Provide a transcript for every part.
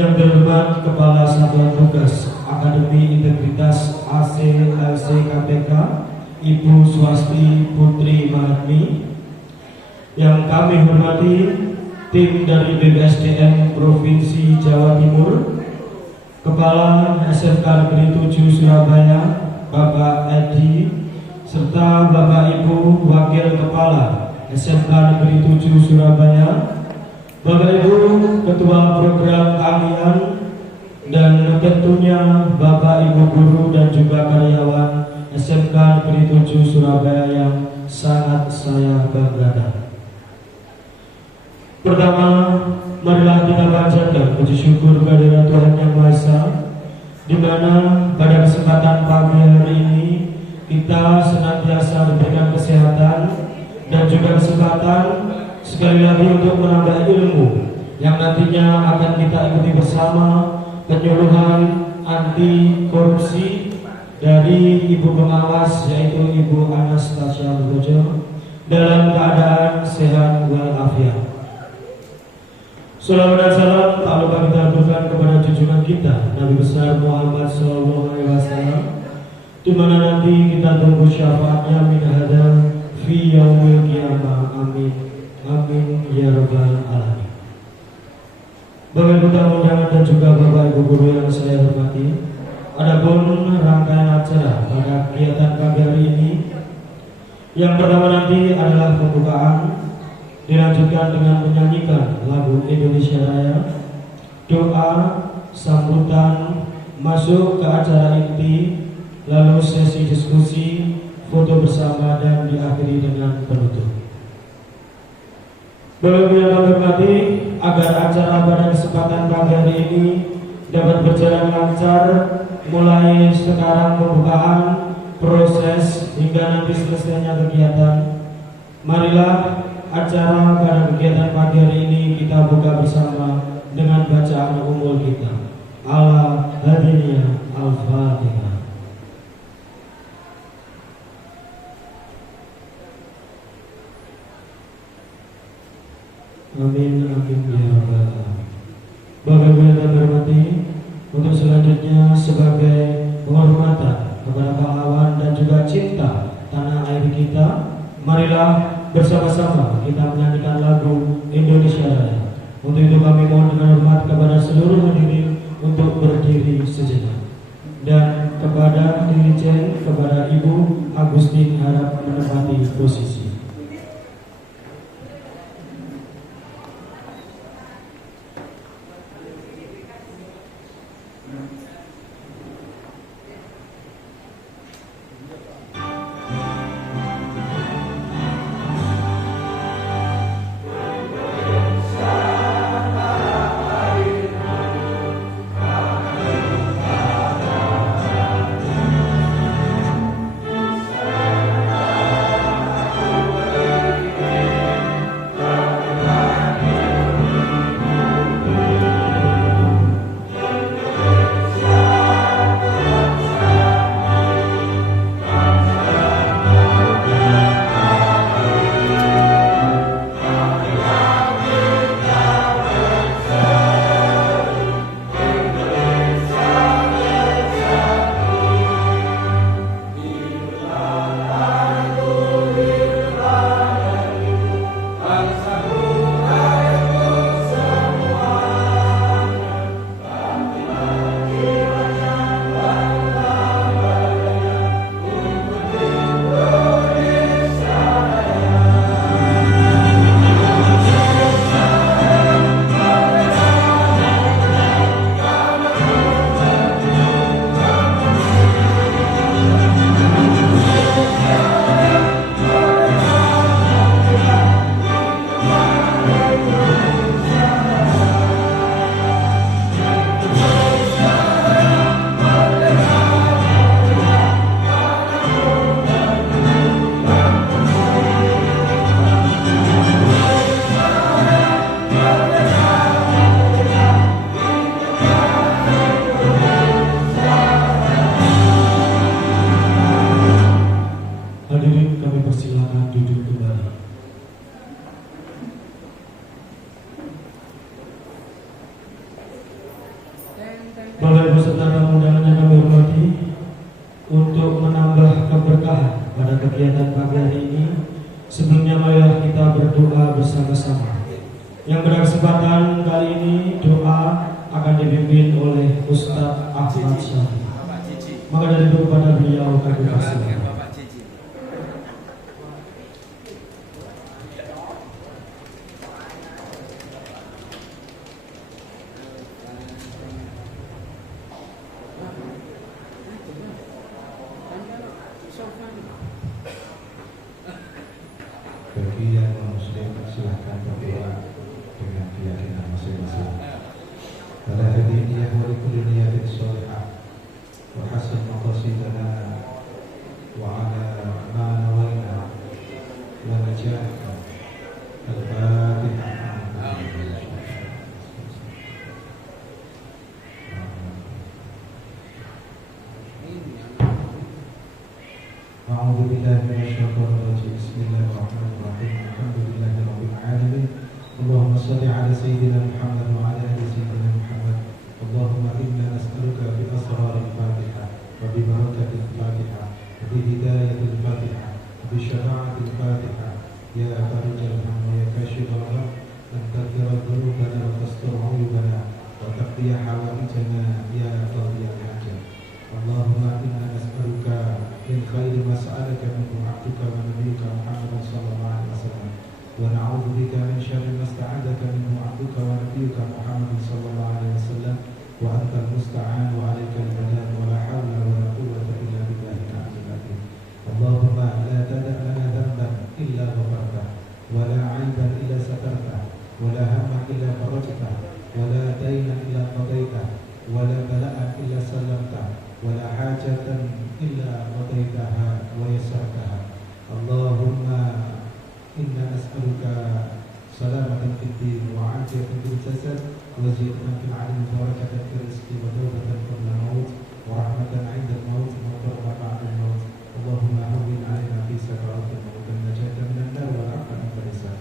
Yang terhormat Kepala Satuan Tugas Akademi Integritas ACLC KPK, Ibu Swasti Putri Mahatmi. Yang kami hormati tim dari BPSDM Provinsi Jawa Timur, Kepala SMK Negeri 7 Surabaya, Bapak Edi, serta Bapak Ibu Wakil Kepala SMK Negeri 7 Surabaya, Bapak Ibu Ketua Program Keahlian, dan tentunya Bapak Ibu Guru dan juga karyawan SMK Negeri 7 Surabaya yang sangat saya banggakan. Pertama, marilah kita panjatkan puji syukur kehadirat Tuhan Yang Maha Esa, di mana pada kesempatan pagi hari ini kita senantiasa diberikan kesehatan dan juga kesempatan sekali lagi untuk menambah ilmu yang nantinya akan kita ikuti bersama penyuluhan anti korupsi dari Ibu Pengawas, yaitu Ibu Anastasia Lubojo, dalam keadaan sehat walafiat. Salawat dan salam tak lupa kita aturkan kepada junjungan kita Nabi besar Muhammad SAW, di mana nanti kita tunggu syafaatnya min hada fi yaumil qiyamah. Amin. Amin ya rabbal alamin. Bapak Ibu tamu undangan dan juga Bapak Ibu guru yang saya hormati, adapun rangkaian acara pada kegiatan pagi hari ini, yang pertama nanti adalah pembukaan, dilanjutkan dengan menyanyikan lagu Indonesia Raya, doa, sambutan, masuk ke acara inti, lalu sesi diskusi, foto bersama, dan diakhiri dengan penutup. Bapak Ibu yang kami hormati, agar acara pada kesempatan pagi hari ini dapat berjalan lancar, mulai sekarang pembukaan, proses, hingga nanti selesainya kegiatan, marilah acara pada kegiatan pagi hari ini kita buka bersama dengan bacaan umul kita. Ala hadiniya al-Fatihah. Amin, amin ya rabbal alamin. Bapak Ibu yang kami hormati, untuk selanjutnya sebagai penghormatan kepada pahlawan dan juga cinta tanah air kita, marilah bersama-sama kita menyanyikan lagu Indonesia Raya. Untuk itu kami mohon dengan hormat kepada seluruh hadirin untuk berdiri sejenak, dan kepada dirijen, kepada Ibu Agustin harap menempati posisi. untuk menambah keberkahan pada kegiatan pagi hari ini, sebelumnya marilah kita berdoa bersama-sama. Yang berkesempatan kali ini doa akan dipimpin oleh Ustadz Ahmad Syafi'i. Maka dari itu kepada beliau kami persilakan. Bagi yang non-muslim silahkan berdoa dengan keyakinan masing-masing. Pada hari ini ya wa likulli niyatin sholihah wa hasan maqasidana wa ala ma nawaina wa najah al-Fatihah. A'udzu billahi minasyaitonir rajim. Bismillahirrahmanirrahim. Alhamdulillahirabbil alamin. Allahumma shalli ala sayyidina Muhammad wa ala ali sayyidina Muhammad. Allahumma inna nas'aluka bi asraril Fatihah wa bi barakatil Fatihah wa bi hidayatil Fatihah wa bi syafa'atil Fatihah ya farijal hamma ya kashifal gham an taghfira dhunubana wa tastur 'uyubana wa taqdiya hawaijana ya qadiyal hajat. Allahumma inna nas'aluka min khairi ma sa'alaka minhu 'abduka wa nabiyyuka Muhammad sallallahu alaihi wasallam wa na'udzu bika min syarri ma sta'adzaka minhu 'abduka wa nabiyyuka Muhammad sallallahu alaihi wasallam wa antal musta'an wa 'alaikal balagh wa la hawla wa la quwwata illa billahil 'aliyyil 'azim. Allahumma la tada' lana dhanban illa ghafartah wa la 'aiban illa satartah wa la hamman illa farajtah wa la daynan illa qadaitah wa la bala'an illa sallamtah wa la hajatan illa qadaitaha wa yassartaha. Allahumma inna nas'aluka salamatan fid din wa 'afiyatan fil jasad wa ziyadatan fil 'ilmi wa barakatan fil rizqi wa tawbatan qabla al-maut wa rahmatan 'inda al-maut wa maghfiratan ba'da al-maut. Allahumma hawwin 'alaina fi sakaratil maut wa najatan minan nar wa 'afwan 'inda al-hisab.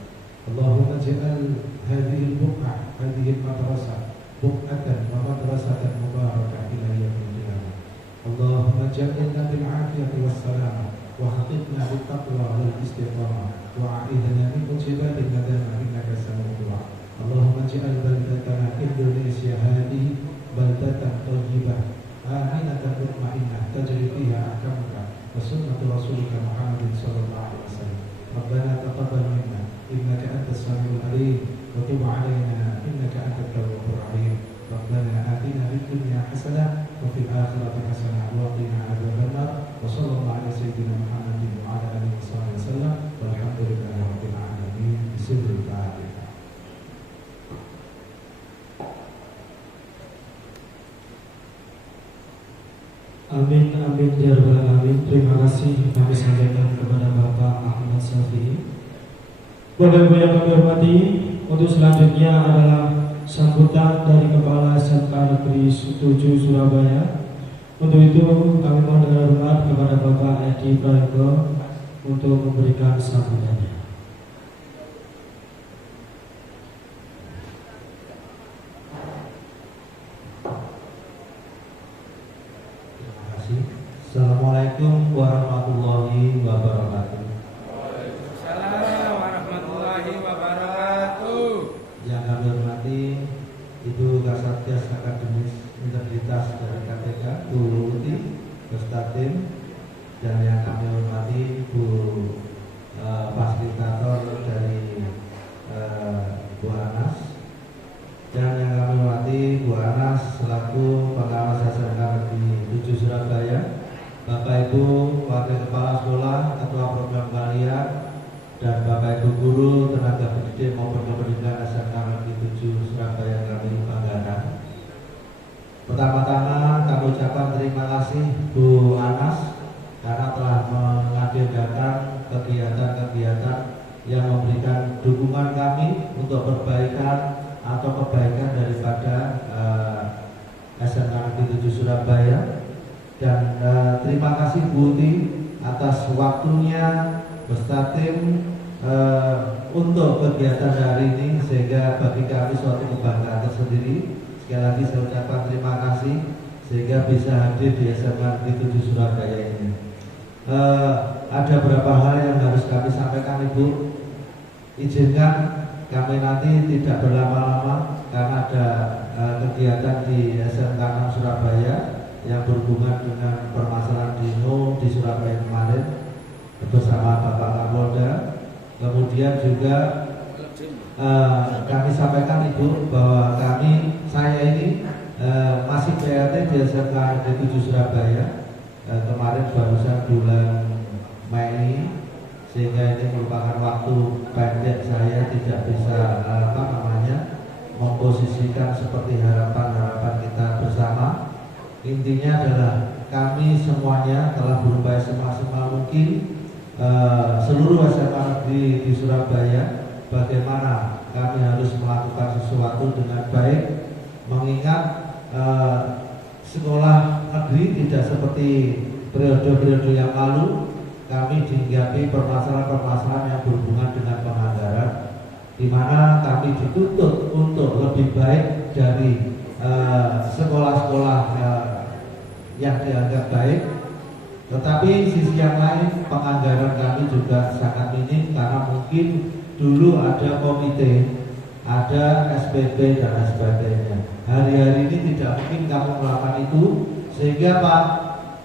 Allahumma ij'al hadhihi al-buq'ah hadhihi al-madrasah buq'atan wa madrasatan mubarakah ila yaumil qiyamah. Allahumma ja'alna bil 'afiyati was salamah wa haqqina bit taqwa wal istiqamah wa a'idna min mujibati nadama innaka sami'ud du'a. Allahumma ja'al baldatana Indonesia hadhihi baldatan thayyibah aminatan mutmainnah tajri fiha ahkamuka wa sunnatu rasulika Muhammadin sallallahu alaihi wasallam. Rabbana taqabbal minna innaka antas samiul alim wa tub 'alaina innaka antat tawwabur rahim. Rabbana atina fid dunya hasanah wa fil akhirati hasanah wa qina adzaban nar. Wa sallallahu ala sayyidina Muhammadin wa ala alihi wasallam walhamdulillahi rabbil alamin. Bismillahirrahmanirrahim. Amin amin ya rabbal alamin. Terima kasih kami sampaikan kepada Bapak Ahmad Syafi'i. Bapak Ibu yang kami hormati, untuk selanjutnya adalah sambutan dari Kepala SMK Negeri 7 Surabaya. Untuk itu kami mohon dengan hormat kepada Bapak Edi Prayogo untuk memberikan sambutannya. Terima kasih. Assalamualaikum warahmatullahi wabarakatuh. Waalaikumsalam warahmatullahi wabarakatuh. Yang kami hormati Ibu Kasatgas Akademis Integritas dari KPK Bu Luti beserta tim, dan yang kami hormati Bu fasilitator dari Bu Anas, dan yang kami hormati Bu Anas selaku pengawas SMK Negeri 7 Surabaya, Bapak Ibu Wakil Kepala Sekolah, Ketua Program Kalian, dan Bapak Ibu Guru, tenaga pendidik maupun kependidikan SMK Negeri 7 Surabaya yang kami banggakan. Pertama-tama kami ucapkan terima kasih Bu Anas karena telah mengagendakan kegiatan-kegiatan yang memberikan dukungan kami untuk perbaikan atau kebaikan daripada SMK Negeri 7 Surabaya. Dan terima kasih Bu Uti atas waktunya beserta tim untuk kegiatan hari ini, sehingga bagi kami suatu kebanggaan tersendiri. Sekali lagi saya ucapkan terima kasih sehingga bisa hadir di SMK Negeri 7 Surabaya ada beberapa hal yang harus kami sampaikan Ibu. Izinkan kami nanti tidak berlama-lama karena ada kegiatan di SMK 6 Surabaya yang berhubungan dengan permasalahan dino di Surabaya kemarin bersama Bapak Kapolda. Kemudian juga kami sampaikan Ibu bahwa saya ini masih PLT di SMK Negeri 7 Surabaya. Kemarin barusan bulan Mei, sehingga ini merupakan waktu pendek saya tidak bisa memposisikan seperti harapan-harapan kita bersama. Intinya adalah kami semuanya telah berupaya semaksimal mungkin seluruh SMA negeri di Surabaya bagaimana kami harus melakukan sesuatu dengan baik, mengingat sekolah negeri tidak seperti periode-periode yang lalu. Kami dihinggapi permasalahan-permasalahan yang berhubungan dengan penganggaran, di mana kami dituntut untuk lebih baik dari sekolah-sekolah yang dianggap baik. Tetapi sisi yang lain, penganggaran kami juga sangat minim karena mungkin dulu ada komite, ada SPP dan sebagainya. Hari-hari ini tidak mungkin kamu melakukan itu, sehingga Pak,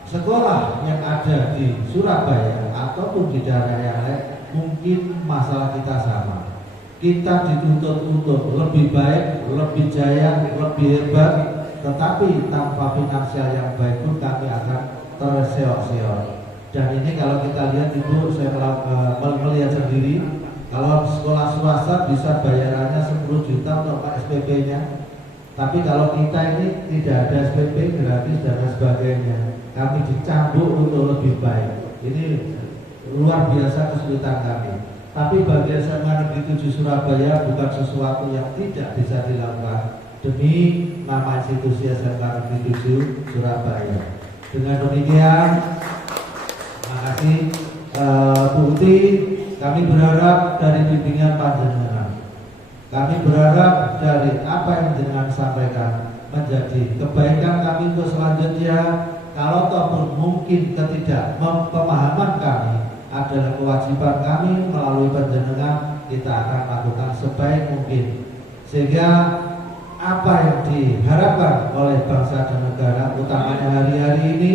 sekolah yang ada di Surabaya ataupun di daerah yang lain mungkin masalah kita sama. Kita dituntut untuk lebih baik, lebih jaya, lebih hebat, tetapi tanpa finansial yang baik pun kami akan terseok-seok. Dan ini kalau kita lihat Ibu, saya melihat sendiri, kalau sekolah swasta bisa bayarannya 10 juta untuk SPP-nya. Tapi kalau kita ini tidak ada SPP gratis dan sebagainya, kami dicambuk untuk lebih baik. Ini luar biasa kesulitan kami. Tapi bagi SMA Negeri 7 Surabaya bukan sesuatu yang tidak bisa dilakukan demi nama institusi SMA Negeri 7 Surabaya. Dengan demikian, terima kasih Bu Uti. Kami berharap dari bimbingan panjenengan, kami berharap dari apa yang jenengan sampaikan menjadi kebaikan kami untuk selanjutnya. Kalau toh mungkin pemahaman kami adalah kewajiban kami melalui panjenengan, kita akan lakukan sebaik mungkin, sehingga apa yang diharapkan oleh bangsa dan negara, utamanya hari-hari ini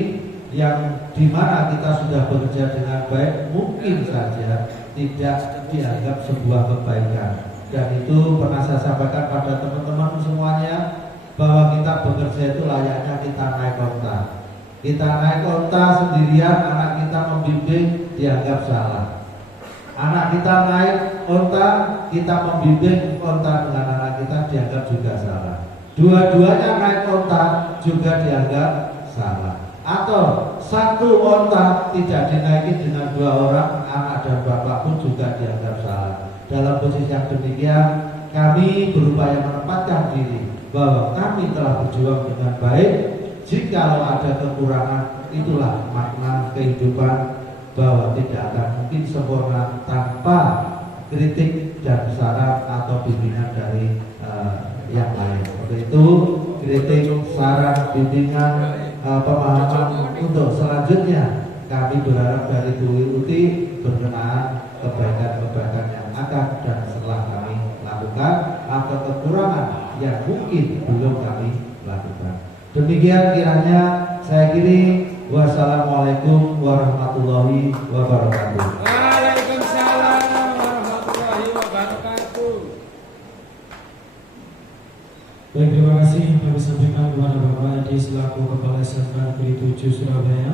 yang dimana kita sudah bekerja dengan baik, mungkin saja tidak dianggap sebuah kebaikan. Dan itu pernah saya sampaikan pada teman-teman semuanya, bahwa kita bekerja itu layaknya kita naik onta. Kita naik onta sendirian, anak kita membimbing dianggap salah. Anak kita naik onta, kita membimbing onta dengan anak kita dianggap juga salah. Dua-duanya naik onta juga dianggap salah. Atau satu onta tidak dinaiki dengan 2 orang, anak dan bapak pun juga dianggap salah. Dalam posisi yang demikian, kami berupaya menempatkan diri bahwa kami telah berjuang dengan baik. Jikalau ada kekurangan, itulah makna kehidupan, bahwa tidak akan mungkin sempurna tanpa kritik dan saran atau bimbingan dari yang lain. Untuk itu, kritik, saran, bimbingan, pemahaman untuk selanjutnya kami berharap dari Bu Uti berkenaan kebaikan-kebaikan yang akan dan setelah kami lakukan, atau kekurangan yang mungkin belum kami lakukan. Demikian kiranya saya kiri. Wassalamualaikum warahmatullahi wabarakatuh. Waalaikumsalam warahmatullahi wabarakatuh. Baik, terima kasih kami sampaikan kepada Bapak Edi selaku Kepala SMK Negeri 7 Surabaya.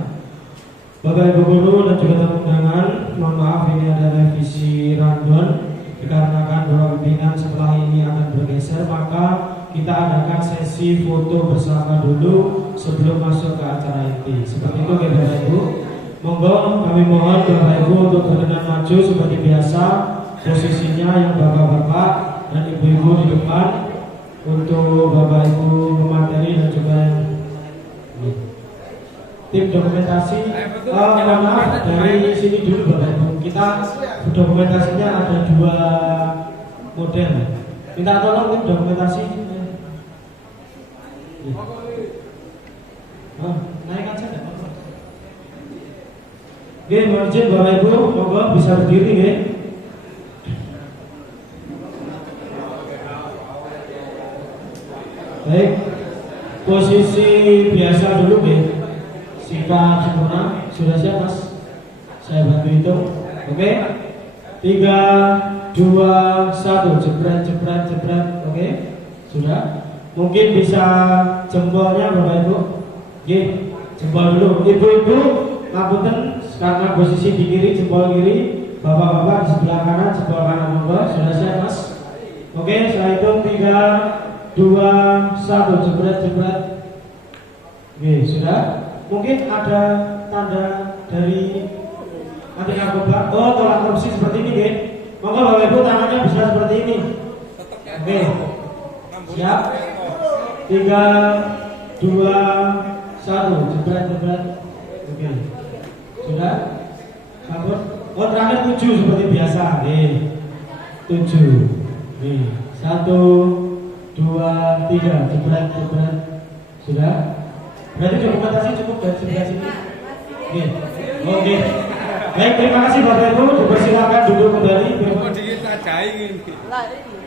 Bapak Ibu Guru dan juga tamu undangan, mohon maaf ini ada revisi rundown dikarenakan beberapa pimpinan setelah ini akan bergeser, maka kita adakan sesi foto bersama dulu sebelum masuk ke acara inti. Seperti itu Bapak Ibu. Monggo kami mohon Bapak Ibu untuk berkenan maju seperti biasa, posisinya yang bapak-bapak dan ibu-ibu di depan untuk Bapak Ibu pemateri dan juga yang tim dokumentasi. Mohon maaf dari sini dulu Bapak Ibu. Kita dokumentasinya ada 2 model. Minta tolong tim dokumentasi. Naik aja enggak apa-apa. Oke, mohon izin Bapak Ibu, monggo bisa berdiri ya. Baik, posisi biasa dulu ya. Sikap sempurna, sudah siap Mas? Saya bantu hitung. Oke, 3, 2, 1, jebret, jebret, jebret. Oke, sudah. Mungkin bisa jempolnya Bapak Ibu. Oke, jempol dulu. Ibu-ibu, ngapunten karena posisi di kiri, jempol kiri. Bapak-bapak di sebelah kanan, jempol kanan. Monggo, sudah siap Mas? Oke, saya hitung 3, 2, 1, jebret, jebret. Oke, sudah. Mungkin ada tanda dari anti narkoba. Oh, tolak korupsi seperti ini, ya. Monggo Bapak Ibu tangannya bisa seperti ini. Oke, siap. 3, 2, 1, jebret, jebret. Oke, sudah. Sambut. Oh, terakhir 7 seperti biasa. Oke, 7. Oke, 1, 2, 3, jebret, jebret. Sudah. Berarti dokumentasi cukup dari sebelah sini. Oke. Oke. Baik, terima kasih Bapak Ibu. Dipersilakan duduk kembali. Kok dikit tajai ini.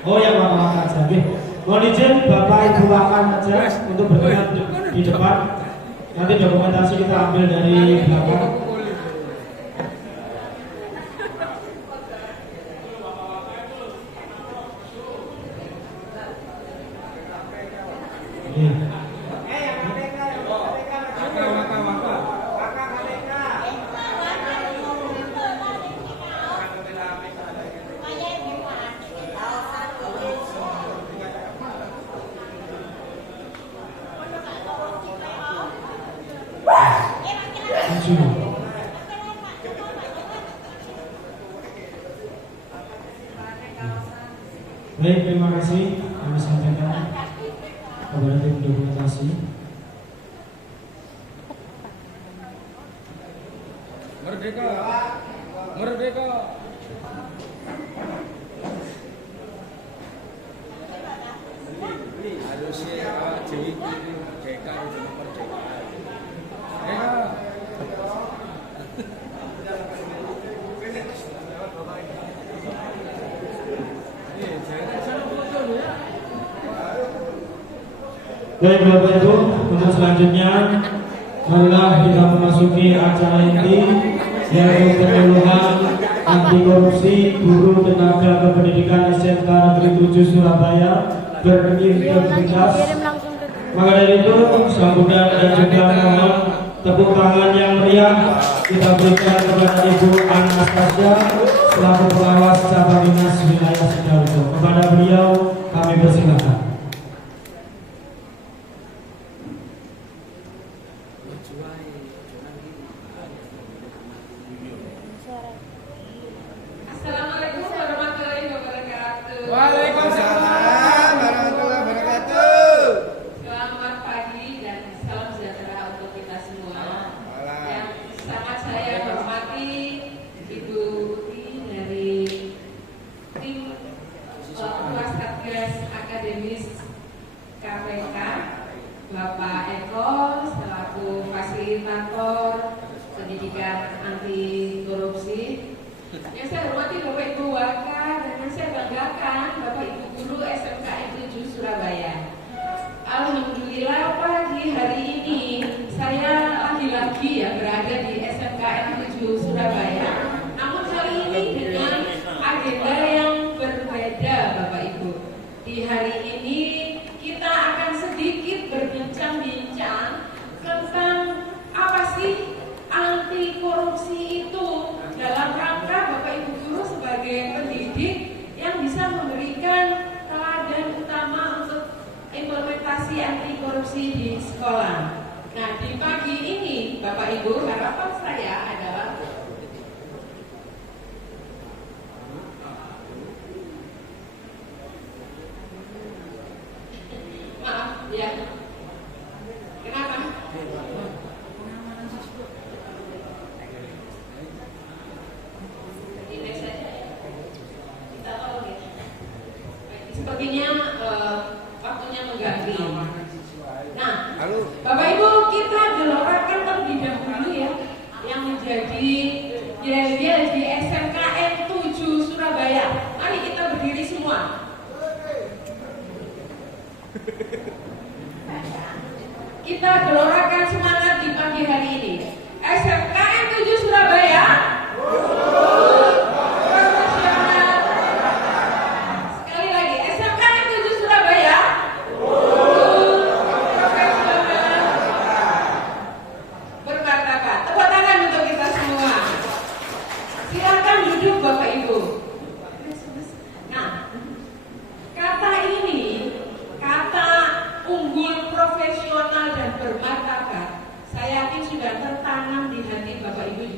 Oh ya, makan saja. Oke. Mohon izin Bapak Ibu makan aja untuk berkenan di depan. Nanti dokumentasi kita ambil dari belakang. Baik, terima kasih kami sampaikan kepada tim dokumentasi. Merdeka, merdeka. Harusnya jadi merdeka itu merdeka. Ya. Baik Bapak Ibu, untuk selanjutnya marilah kita memasuki acara inti yaitu penyuluhan anti korupsi guru tenaga kependidikan SMK Negeri 7 Surabaya berintegritas. Maka dari itu sambutan dan juga mohon tepuk tangan yang meriah kita berikan kepada Ibu Anastasia selaku pengawas cabang dinas wilayah Sidoarjo. Kepada beliau kami persilakan. Assalamualaikum warahmatullahi wabarakatuh. Waalaikumsalam warahmatullahi wabarakatuh. Selamat pagi dan salam sejahtera untuk kita semua. Yang sangat saya hormati Ibu Uti dari tim Ketua Satgas Akademis KPK, Bapak Eko selaku fasilitator pendidikan anti korupsi. Yang saya hormati Bapak Ibu Waka dan yang saya banggakan Bapak Ibu Guru SMKN 7 Surabaya. Alhamdulillah pagi hari ini saya lagi-lagi ya berada di SMKN 7 Surabaya. Namun kali ini dengan agenda yang berbeda Bapak Ibu. Di hari ini kita akan sedikit berbincang-bincang tentang apa sih anti korupsi itu dalam rangka Bapak Ibu Guru sebagai pendidik yang bisa memberikan teladan utama untuk implementasi anti korupsi di sekolah. Nah, di pagi ini Bapak Ibu, harapan saya adalah maaf ya. Kenapa? Ini saja. Kita tahu ya. Sepertinya waktunya mengganti. Nah, Bapak Ibu kita gelorkan terlebih dahulu ya yang menjadi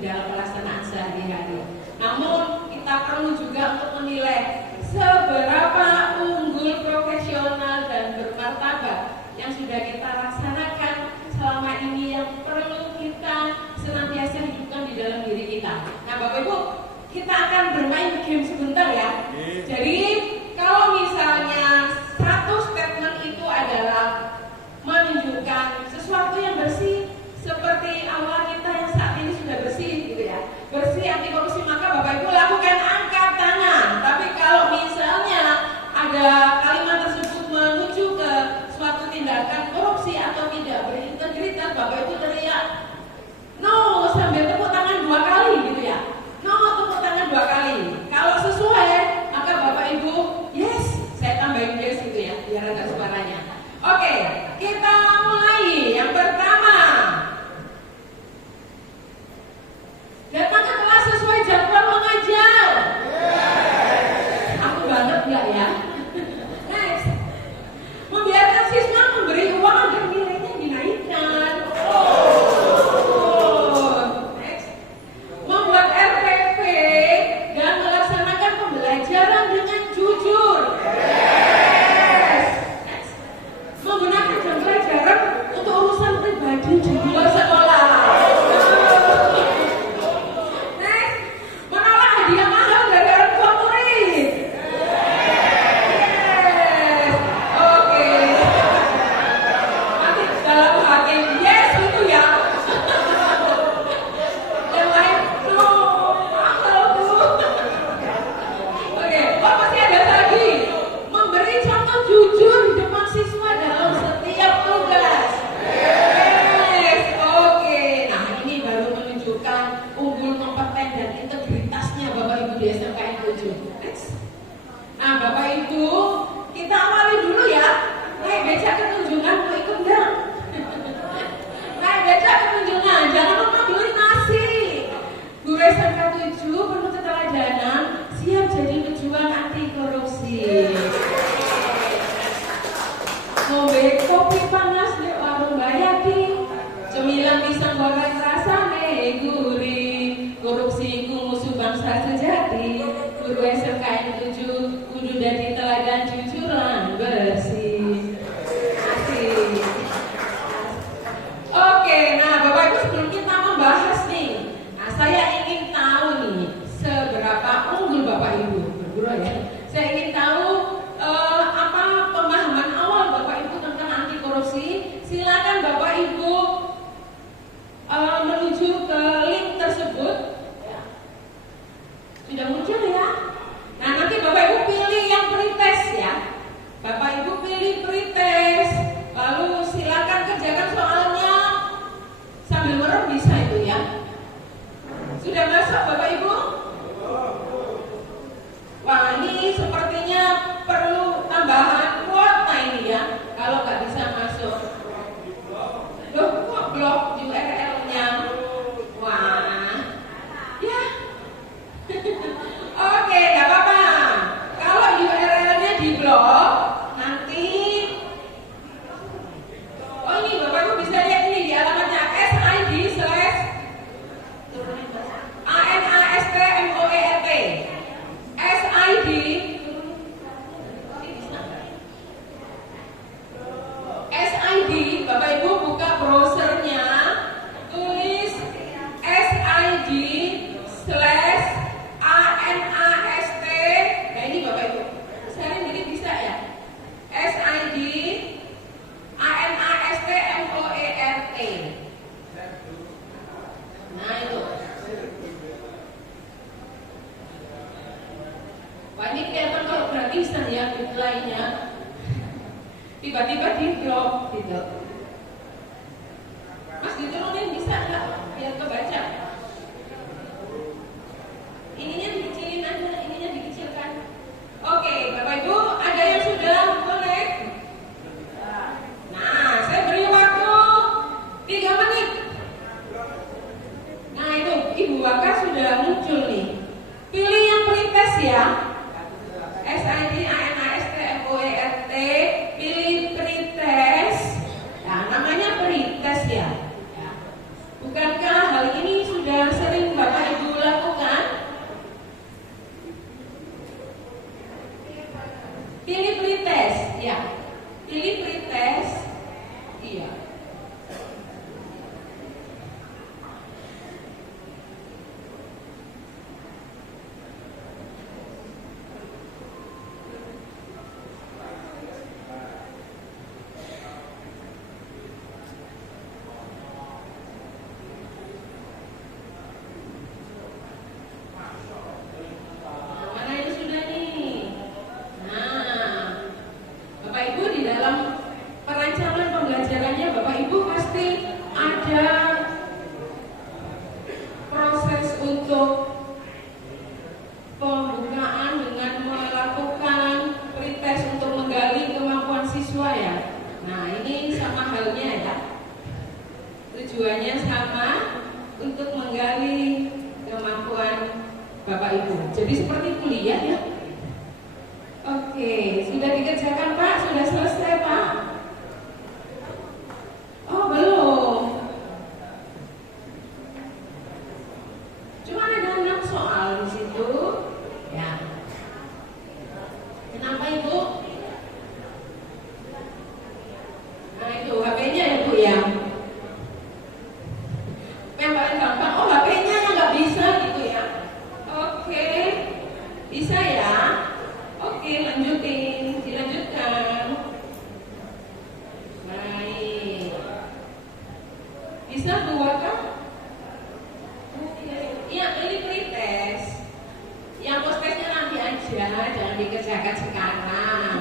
dalam pelaksanaan sehari-hari. Namun kita perlu juga untuk menilai seberapa unggul, profesional dan bermartabat yang sudah kita laksanakan selama ini, yang perlu kita senantiasa hidupkan di dalam diri kita. Nah Bapak Ibu, kita akan bermain game sebentar ya. Jadi kalau misalnya satu statement itu adalah menunjukkan sesuatu yang bersih, seperti awal kita yang saat ini sudah bersih gitu ya, bersih anti korupsi, maka Bapak Ibu lakukan angkat tangan. Tapi kalau misalnya ada kalimat tersebut menuju ke suatu tindakan korupsi atau tidak berintegritas, Bapak Ibu teriak no sambil tepuk tangan 2 kali gitu ya. No, tepuk tangan 2 kali. Kalau sesuai, maka Bapak Ibu yes, saya tambahin yes gitu ya, biar ada suaranya. Oke, kita mulai. Yang pertama, datang ke kelas sesuai jadwal mengajar. Aku banget nggak ya? Next, membiarkan siswa memberi uang agar nilainya dinaikkan. Next, membuat RPP dan melaksanakan pembelajaran dengan jujur. Next, menggunakan jam pelajaran untuk urusan pribadi di luar sekolah. Next, menolak hadiah mahal dari orang tua murid. Yes, oke. Nanti dalam hati yes itu ya. Yang lain no, mahal tuh. Oke, oh masih ada lagi. Memberi contoh jujur di depan siswa dalam setiap tugas. Yes, oke. Nah ini baru menunjukkan unggul, kompeten dan integritasnya Bapak Ibu di SMKN 7. Next. Nah Bapak Ibu, kita awali dulu ya. Naik becak ke Tunjungan, mau ikut enggak? Naik becak ke Tunjungan, jangan lupa beli nasi. Guru SMK 7 penuh keteladanan, siap jadi pejuang anti korupsi. Ngombe kopi panas di warung Bayati, cemilan pisang goreng rasane gurih, korupsi ku musuh bangsa sejati. Guru SMKN 7 kudu dadi teladan jujur lan bersih. Asik. Oke, nah Bapak Ibu, sebelum kita membahas nih, nah saya ingin tahu nih seberapa unggul Bapak Ibu, berguru ya. Saya ingin tahu apa pemahaman awal Bapak Ibu tentang anti korupsi. Silakan Bapak Ibu menuju ke link tersebut. Sudah muncul ya. Nah nanti Bapak Ibu pilih yang pretest ya. Bapak Ibu pilih pretest, lalu silakan kerjakan soalnya sambil merem bisa itu ya. Sudah masuk Bapak Ibu? Wah ini sepertinya perlu tambahan kuota ini ya. Kalau nggak bisa masuk, loh kok blok URL-nya? Wah, ya. Oke, nggak apa-apa. Kalau URL-nya di blok, nanti oh ini Bapak Ibu bisa lihat ini di alamatnya SID/ANASTMOERT. SID, Bapak Ibu buka browsernya, tulis SID/ANAST. Nah ini Bapak Ibu, sharing jadi bisa ya. SID/ANASTMOERT. Nah itu. Wah ini kelihatan kalau gratisan ya lainnya. Tiba-tiba di blok gitu. Mas diturunin bisa nggak biar kebaca? Ininya dikecilin aja, ininya dikecilkan. Oke, Bapak Ibu, ada yang sudah boleh? Nah, saya beri waktu 3 menit. Nah itu, Ibu Waka sudah muncul nih. Pilih yang pretest ya. SID/ANASTMOERT, pilih pretest. Nah, namanya pretest ya. Bukankah hal ini sudah sering sekali kemampuan Bapak Ibu. Jadi seperti kuliah ya. Oke, sudah dikerjakan Pak? Sudah selesai Pak? Oh belum. Cuma ada 6 soal di situ. Ya. Kenapa Ibu? Nah itu HP-nya ya Bu ya. Yang paling gampang, oh HP-nya nggak bisa gitu ya. Oke, bisa ya. Oke, dilanjutkan. Baik. Bisa buatkan? Iya, ini pretest. Yang post-testnya nanti aja, jangan dikerjakan sekarang.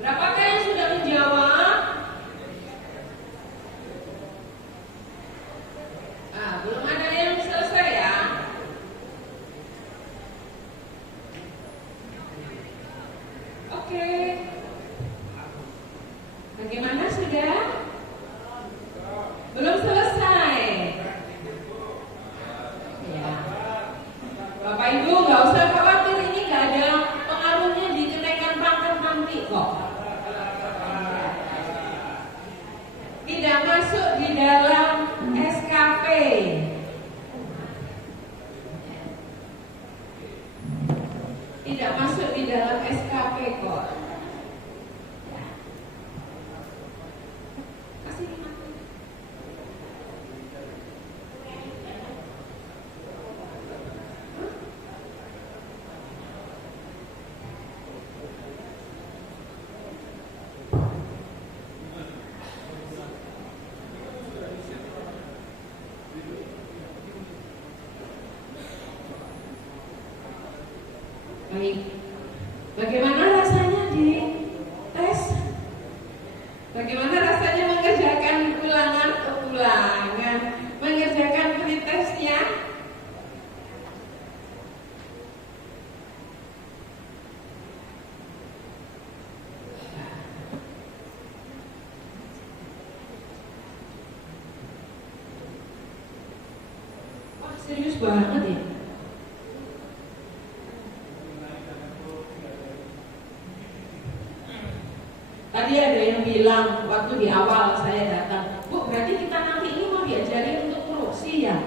Berapakah yang sudah menjawab? Belum ada yang selesai ya. Oke. Bagaimana sudah? Belum selesai. Ya. Bapak Ibu nggak usah khawatir, ini nggak ada pengaruhnya di kenaikan pangkat nanti kok. Tidak masuk di dalam SKP. Tidak masuk di dalam SKP kok. Kasih 5 menit. Baik. Bagaimana rasanya di tes? Bagaimana rasanya mengerjakan ulangan, mengerjakan pretestnya? Wah, serius banget ya. Tadi ada yang bilang waktu di awal saya datang, Bu, berarti kita nanti ini mau diajarin untuk korupsi ya?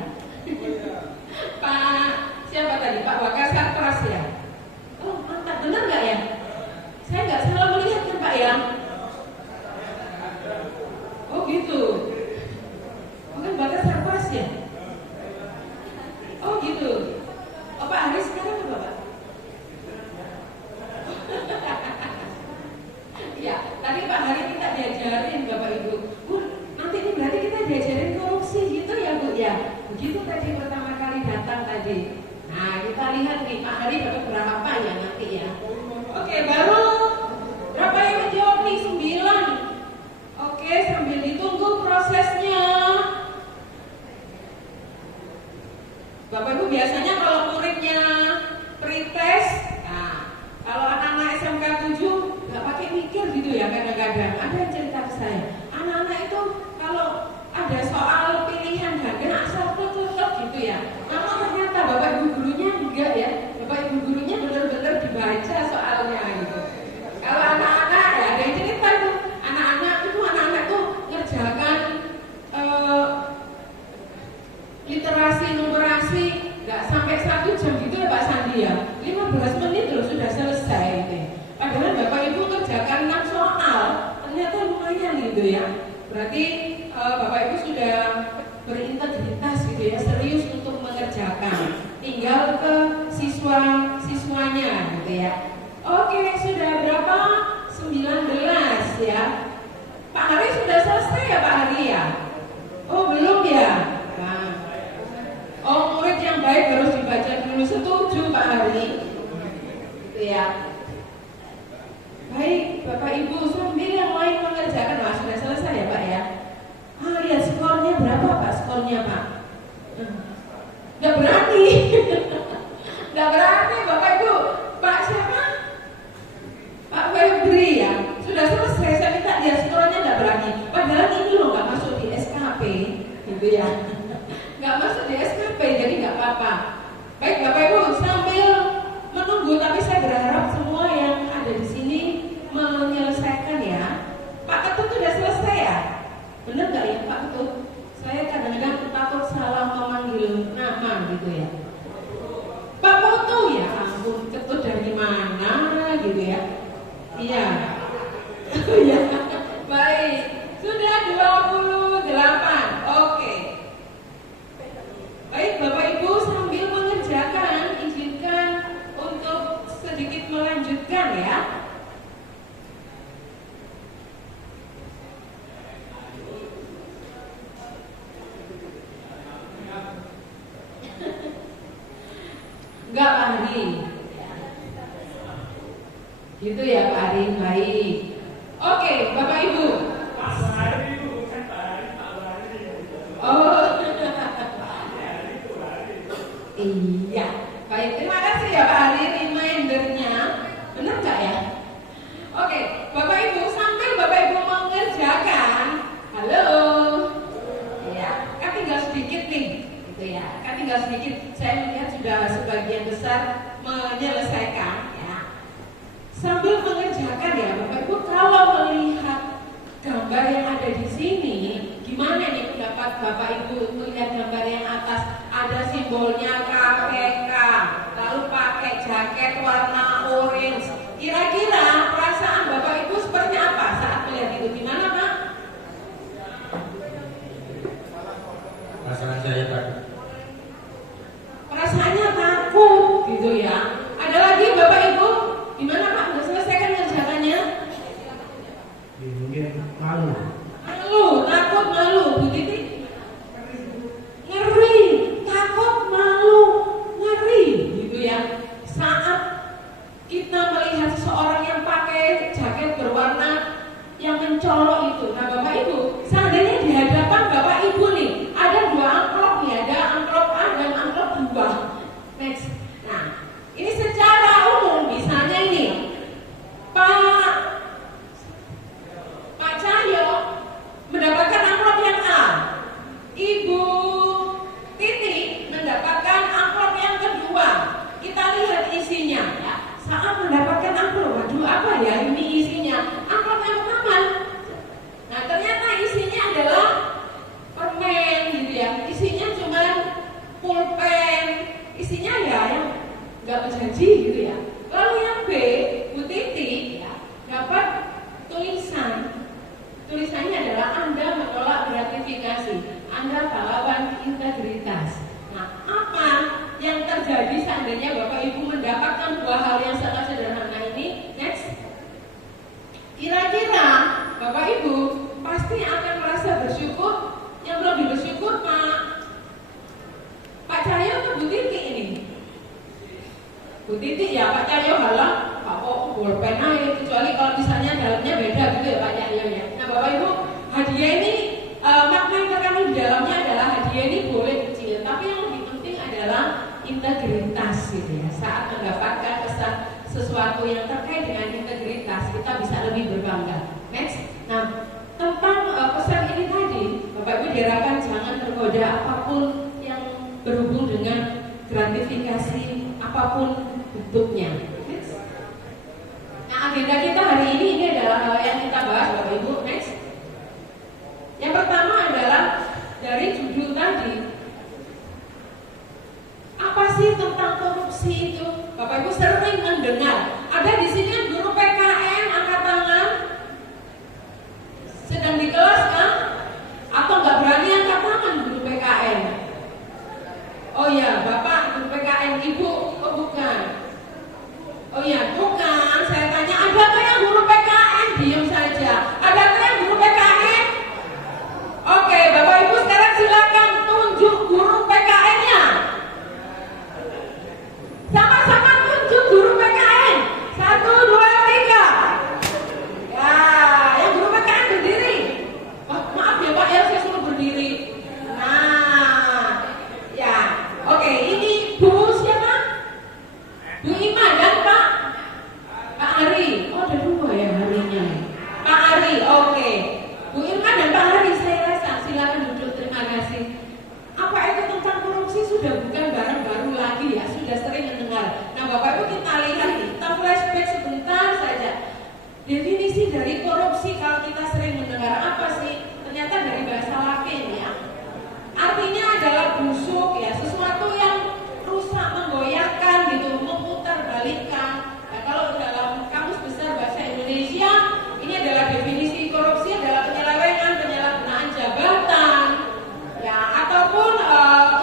Pak, siapa tadi? Pak Wakasar Pras ya? Oh, mantap, benar nggak ya? Saya nggak salah melihat kan Pak ya? Oh gitu. Bukan Wakasar Pras ya? Oh gitu. Oh Pak Haris sekarang apa Pak? Ya, tadi Pak Hari kita diajarin Bapak Ibu, Bu, nanti ini berarti kita diajarin korupsi gitu ya Bu ya? Begitu tadi pertama kali datang tadi. Nah, kita lihat nih Pak Hari dapat berapa ya nanti ya? Oke, baru berapa yang menjawab nih? 9. Oke, sambil ditunggu prosesnya. Bapak Ibu biasanya kalau muridnya pretest, nah, kalau anak-anak SMK 7 nggak pakai mikir gitu ya, kadang-kadang ada yang cerita ke saya, anak-anak itu kalau ada soal pilihan ganda asal tek gitu ya. Namun ternyata Bapak Ibu gurunya enggak ya, Bapak Ibu gurunya benar-benar dibaca soalnya gitu. Kalau anak-anak ya ada yang cerita tuh, anak-anak tuh ngerjakan literasi numerasi nggak sampai 1 jam gitu ya Pak Sandi ya, 15 menit loh sudah selesai gitu. Padahal Bapak Ibu kerjakan 6 soal, ternyata lumayan gitu ya. Berarti Bapak Ibu sudah berinteraksi ya. Baik, Bapak Ibu, sambil yang lain mengerjakan, sudah selesai ya Pak ya. Lihat skornya berapa Pak? Skornya Pak? Nggak berani. Nggak berani Bapak Ibu. Pak siapa? Pak Febri ya. Sudah selesai, saya minta dia skornya nggak berani. Padahal ini loh nggak masuk di SKP, gitu ya. Nggak masuk di SKP, jadi nggak apa-apa. Baik Bapak Ibu, sambil menunggu, tapi saya berharap semua yang ada di sini menyelesaikan ya. Pak Ketut sudah selesai ya? Benar nggak ya Pak Ketut? Saya kadang-kadang takut salah memanggil nama gitu ya. Pak Putu ya ampun, Ketut dari mana gitu ya? Iya. Ya. Baik, sudah 28. Oke. Baik Bapak Ibu, sambil mengerjakan, izinkan untuk sedikit melanjutkan ya. Enggak Pak Ari. Gitu ya Pak Ari, baik. Oke, Bapak Ibu. Oh. Iya. Baik, terima kasih ya Pak Ari remindernya. Benar nggak ya? Oke, Bapak Ibu, sambil Bapak Ibu mengerjakan. Halo. Iya, kan tinggal sedikit nih. Gitu ya. Kan tinggal sedikit. Saya melihat sudah sebagian besar menyelesaikan ya. Sambil mengerjakan ya Bapak Ibu, kalau melihat gambar yang ada di sini, gimana nih pendapat Bapak Ibu melihat gambar yang atas? Ada simbolnya KPK, lalu pakai jaket warna orange. Kira-kira perasaan Bapak Ibu seperti apa saat melihat itu? Gimana Pak? Perasaan saya Pak. Perasaannya takut gitu ya. Ada lagi Bapak Ibu? Gimana Pak? Sudah selesai kan kerjaannya? Mungkin malu. Malu, takut, malu. Bu Titi? Ngeri, takut, malu, ngeri gitu ya. Saat kita melihat seseorang yang pakai jaket berwarna yang mencolok itu. Nah Bapak Ibu, seandainya di hadapan Bapak Ibu nih ada dua amplop nih, ada amplop A dan amplop 2. Next. Nah, ini secara umum misalnya ini Pak Cahyo mendapatkan amplop yang A, Ibu Titi mendapatkan amplop yang kedua. Kita lihat isinya ya. Saat mendapatkan amplop, waduh apa ya ini isinya? Amplop yang pertama. Nah ternyata isinya adalah permen gitu ya. Isinya cuma pulpen. Isinya ya yang nggak berjanji gitu ya. Lalu yang B, Bu Titi ya, dapat tulisan. Tulisannya adalah Anda menolak gratifikasi, Anda pahlawan integritas. Nah, apa yang terjadi seandainya Bapak Ibu mendapatkan dua hal yang sangat sederhana ini? Next. Kira-kira Bapak Ibu pasti akan merasa bersyukur. Yang lebih bersyukur Pak Cahyo atau Bu Titi ini? Bu Titi ya, Pak Cahyo halang kok bolpen aja, kecuali kalau misalnya dalamnya beda gitu ya Pak Cahyo ya. Nah Bapak Ibu, hadiah ini makna yang terkandung di dalamnya adalah hadiah ini boleh kecil, tapi yang lebih penting adalah integritas gitu ya. Saat mendapatkan kesan sesuatu yang terkait dengan integritas, kita bisa lebih berbangga. Next. Nah, tentang pesan ini tadi, Bapak Ibu diharapkan jangan tergoda apapun yang berhubung dengan gratifikasi apapun bentuknya. Nah, agenda kita hari ini adalah yang kita bahas Bapak Ibu. Next. Yang pertama adalah dari judul tadi. Apa sih tentang korupsi itu? Bapak Ibu sering mendengar. Ada di sini guru PKN angkat tangan. Sedang di kelas kan? Atau nggak berani angkat tangan guru PKN? Oh ya, Bapak guru PKN, Ibu, oh bukan. definisi dari korupsi kalau kita sering mendengar apa sih? Ternyata dari bahasa Latin ya. Artinya adalah busuk ya, sesuatu yang rusak, menggoyahkan gitu, memutarbalikkan. Nah, kalau dalam kamus besar bahasa Indonesia, ini adalah definisi korupsi adalah penyelewengan, penyalahgunaan jabatan, ya, ataupun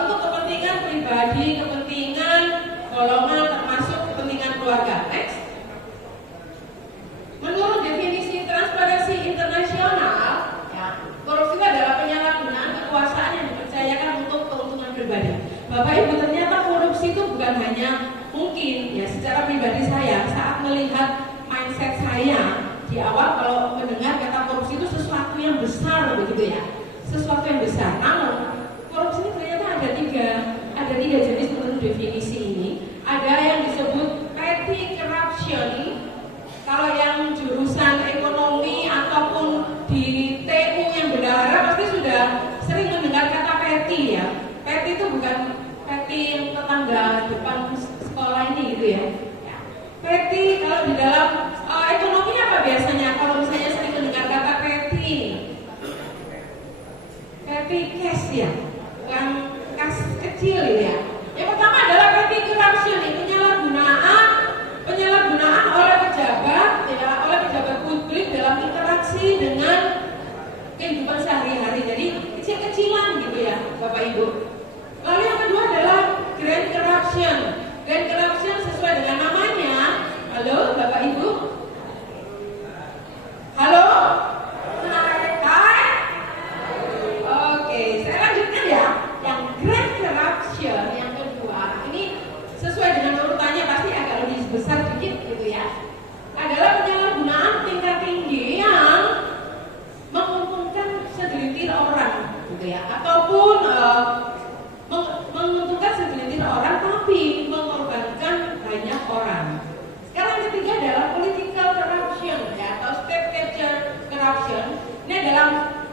untuk kepentingan pribadi, kepentingan golongan, termasuk kepentingan keluarga. Next. Menurut definisi Transparansi Internasional, ya, korupsi adalah penyalahgunaan kekuasaan yang dipercayakan untuk keuntungan pribadi. Bapak Ibu, ternyata korupsi itu bukan hanya mungkin ya secara pribadi saya saat melihat mindset saya di awal kalau mendengar kata korupsi itu sesuatu yang besar begitu ya, sesuatu yang besar. Namun korupsi ini ternyata ada tiga jenis menurut definisi ini. Ada yang disebut petty corruption. Kalau yang jurusan ekonomi ataupun di TU yang bendahara pasti sudah sering mendengar kata petty ya. Petty itu bukan petty yang tetangga depan sekolah ini gitu ya. Petty kalau di dalam ekonomi apa biasanya? Kalau misalnya sering mendengar kata petty, petty cash ya, bukan kas kecil ya. Yang pertama adalah petty corruption, penyalahgunaan oleh pejabat ya, oleh pejabat publik dalam interaksi dengan kehidupan sehari-hari. Jadi kecil-kecilan gitu ya, Bapak Ibu. Lalu yang kedua adalah grand corruption. Grand corruption sesuai dengan namanya. Halo, Bapak Ibu. Halo. Hai. Oke, saya lanjutkan ya. Yang grand corruption yang kedua ini sesuai dengan urutannya pasti agak lebih besar dikit gitu ya. Adalah penyalahgunaan tingkat tinggi yang menguntungkan segelintir orang gitu ya, ataupun menguntungkan segelintir orang tapi mengorbankan banyak orang. Sekarang yang ketiga adalah political corruption ya, atau state capture corruption. Ini adalah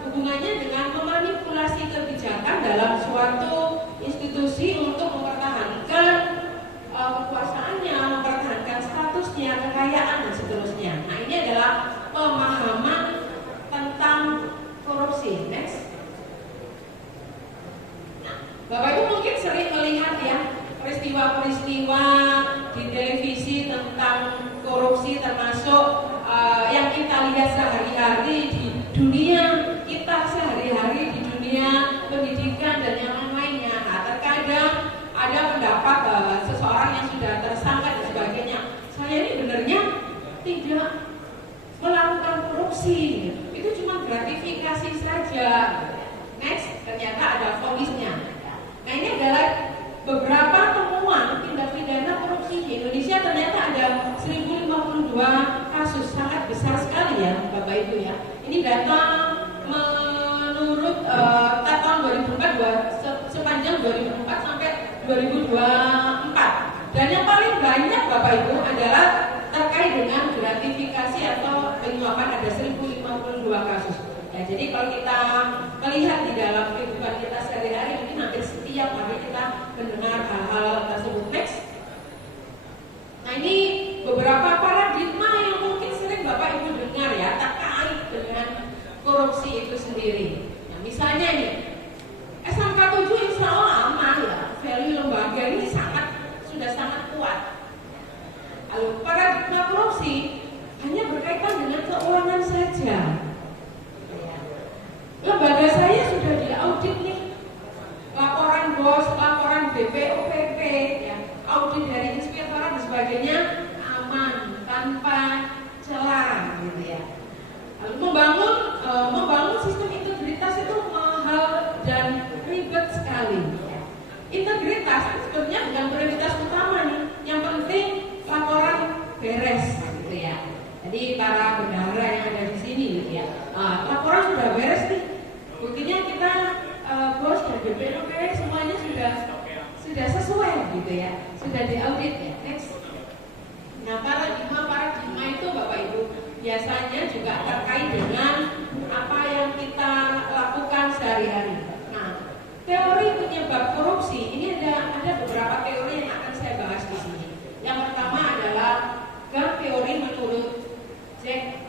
hubungannya dengan memanipulasi kebijakan dalam suatu institusi untuk mempertahankan kekuasaannya, mempertahankan statusnya, kekayaan dan seterusnya. Nah, ini adalah pemahaman tentang korupsi. Next. Bapak Ibu mungkin sering melihat ya peristiwa-peristiwa di televisi tentang korupsi, termasuk yang kita lihat sehari-hari di dunia kita sehari-hari, di dunia pendidikan dan yang lain-lainnya. Nah, terkadang ada pendapat seseorang yang sudah tersangka dan sebagainya, saya ini benarnya tidak melakukan korupsi, itu cuma gratifikasi saja. Next, ternyata ada vonisnya. Nah, ini adalah beberapa temuan tindak pidana korupsi di Indonesia. Ternyata ada 1052 kasus, sangat besar sekali ya Bapak Ibu ya. Ini data menurut tahun 2004 sepanjang 2004 sampai 2024. Dan yang paling banyak Bapak Ibu adalah terkait dengan gratifikasi atau penyuapan, ada 1052 kasus. Ya, jadi kalau kita melihat di dalam kehidupan kita sehari-hari, mungkin hampir setiap hari kita mendengar hal-hal tersebut. Next. Nah, ini beberapa paradigma yang mungkin sering Bapak Ibu dengar ya terkait dengan korupsi itu sendiri. Nah, misalnya nih, SMK 7 insya Allah aman ya, value lembaga ini sudah sangat kuat. Lalu paradigma korupsi hanya berkaitan dengan keuangan saja. Lembaga saya sudah diaudit nih, laporan BOS, laporan BPOPP, ya, audit dari inspektorat dan sebagainya aman, tanpa celah, gitu ya. Lalu membangun sistem integritas itu mahal dan ribet sekali. Ya. Integritas itu sebenarnya bukan prioritas utama nih, yang penting laporan beres, gitu ya. Jadi para bendahara yang ada di sini, gitu ya, laporan sudah beres nih. Buktinya kita bos dan BPOP semuanya sudah sesuai gitu ya, sudah diaudit ya. Next. Nah, paradigma itu Bapak Ibu biasanya juga terkait dengan apa yang kita lakukan sehari-hari. Nah, teori penyebab korupsi ini ada beberapa teori yang akan saya bahas di sini. Yang pertama adalah gang teori menurut Jack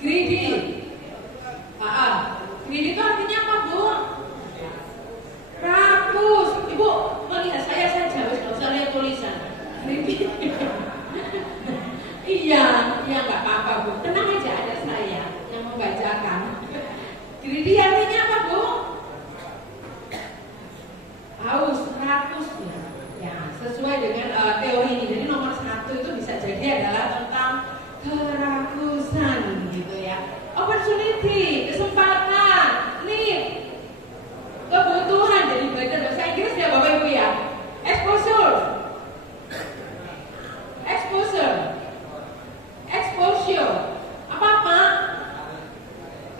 Greedy. Greedy itu artinya apa, Bu? Rakus. Ibu melihat saya saja, nggak usah lihat tulisan. Greedy. Iya, nggak apa-apa, Bu. Tenang aja, ada saya yang membacakan. Greedy artinya apa, Bu? Haus, rakus. Ya, sesuai dengan teori ini. Jadi nomor 1 itu bisa jadi adalah tentang kerakusan, gitu ya. Opportunity, kesempatan, need, kebutuhan. Jadi belajar bahasa Inggris ya Bapak Ibu ya. Exposure, apa?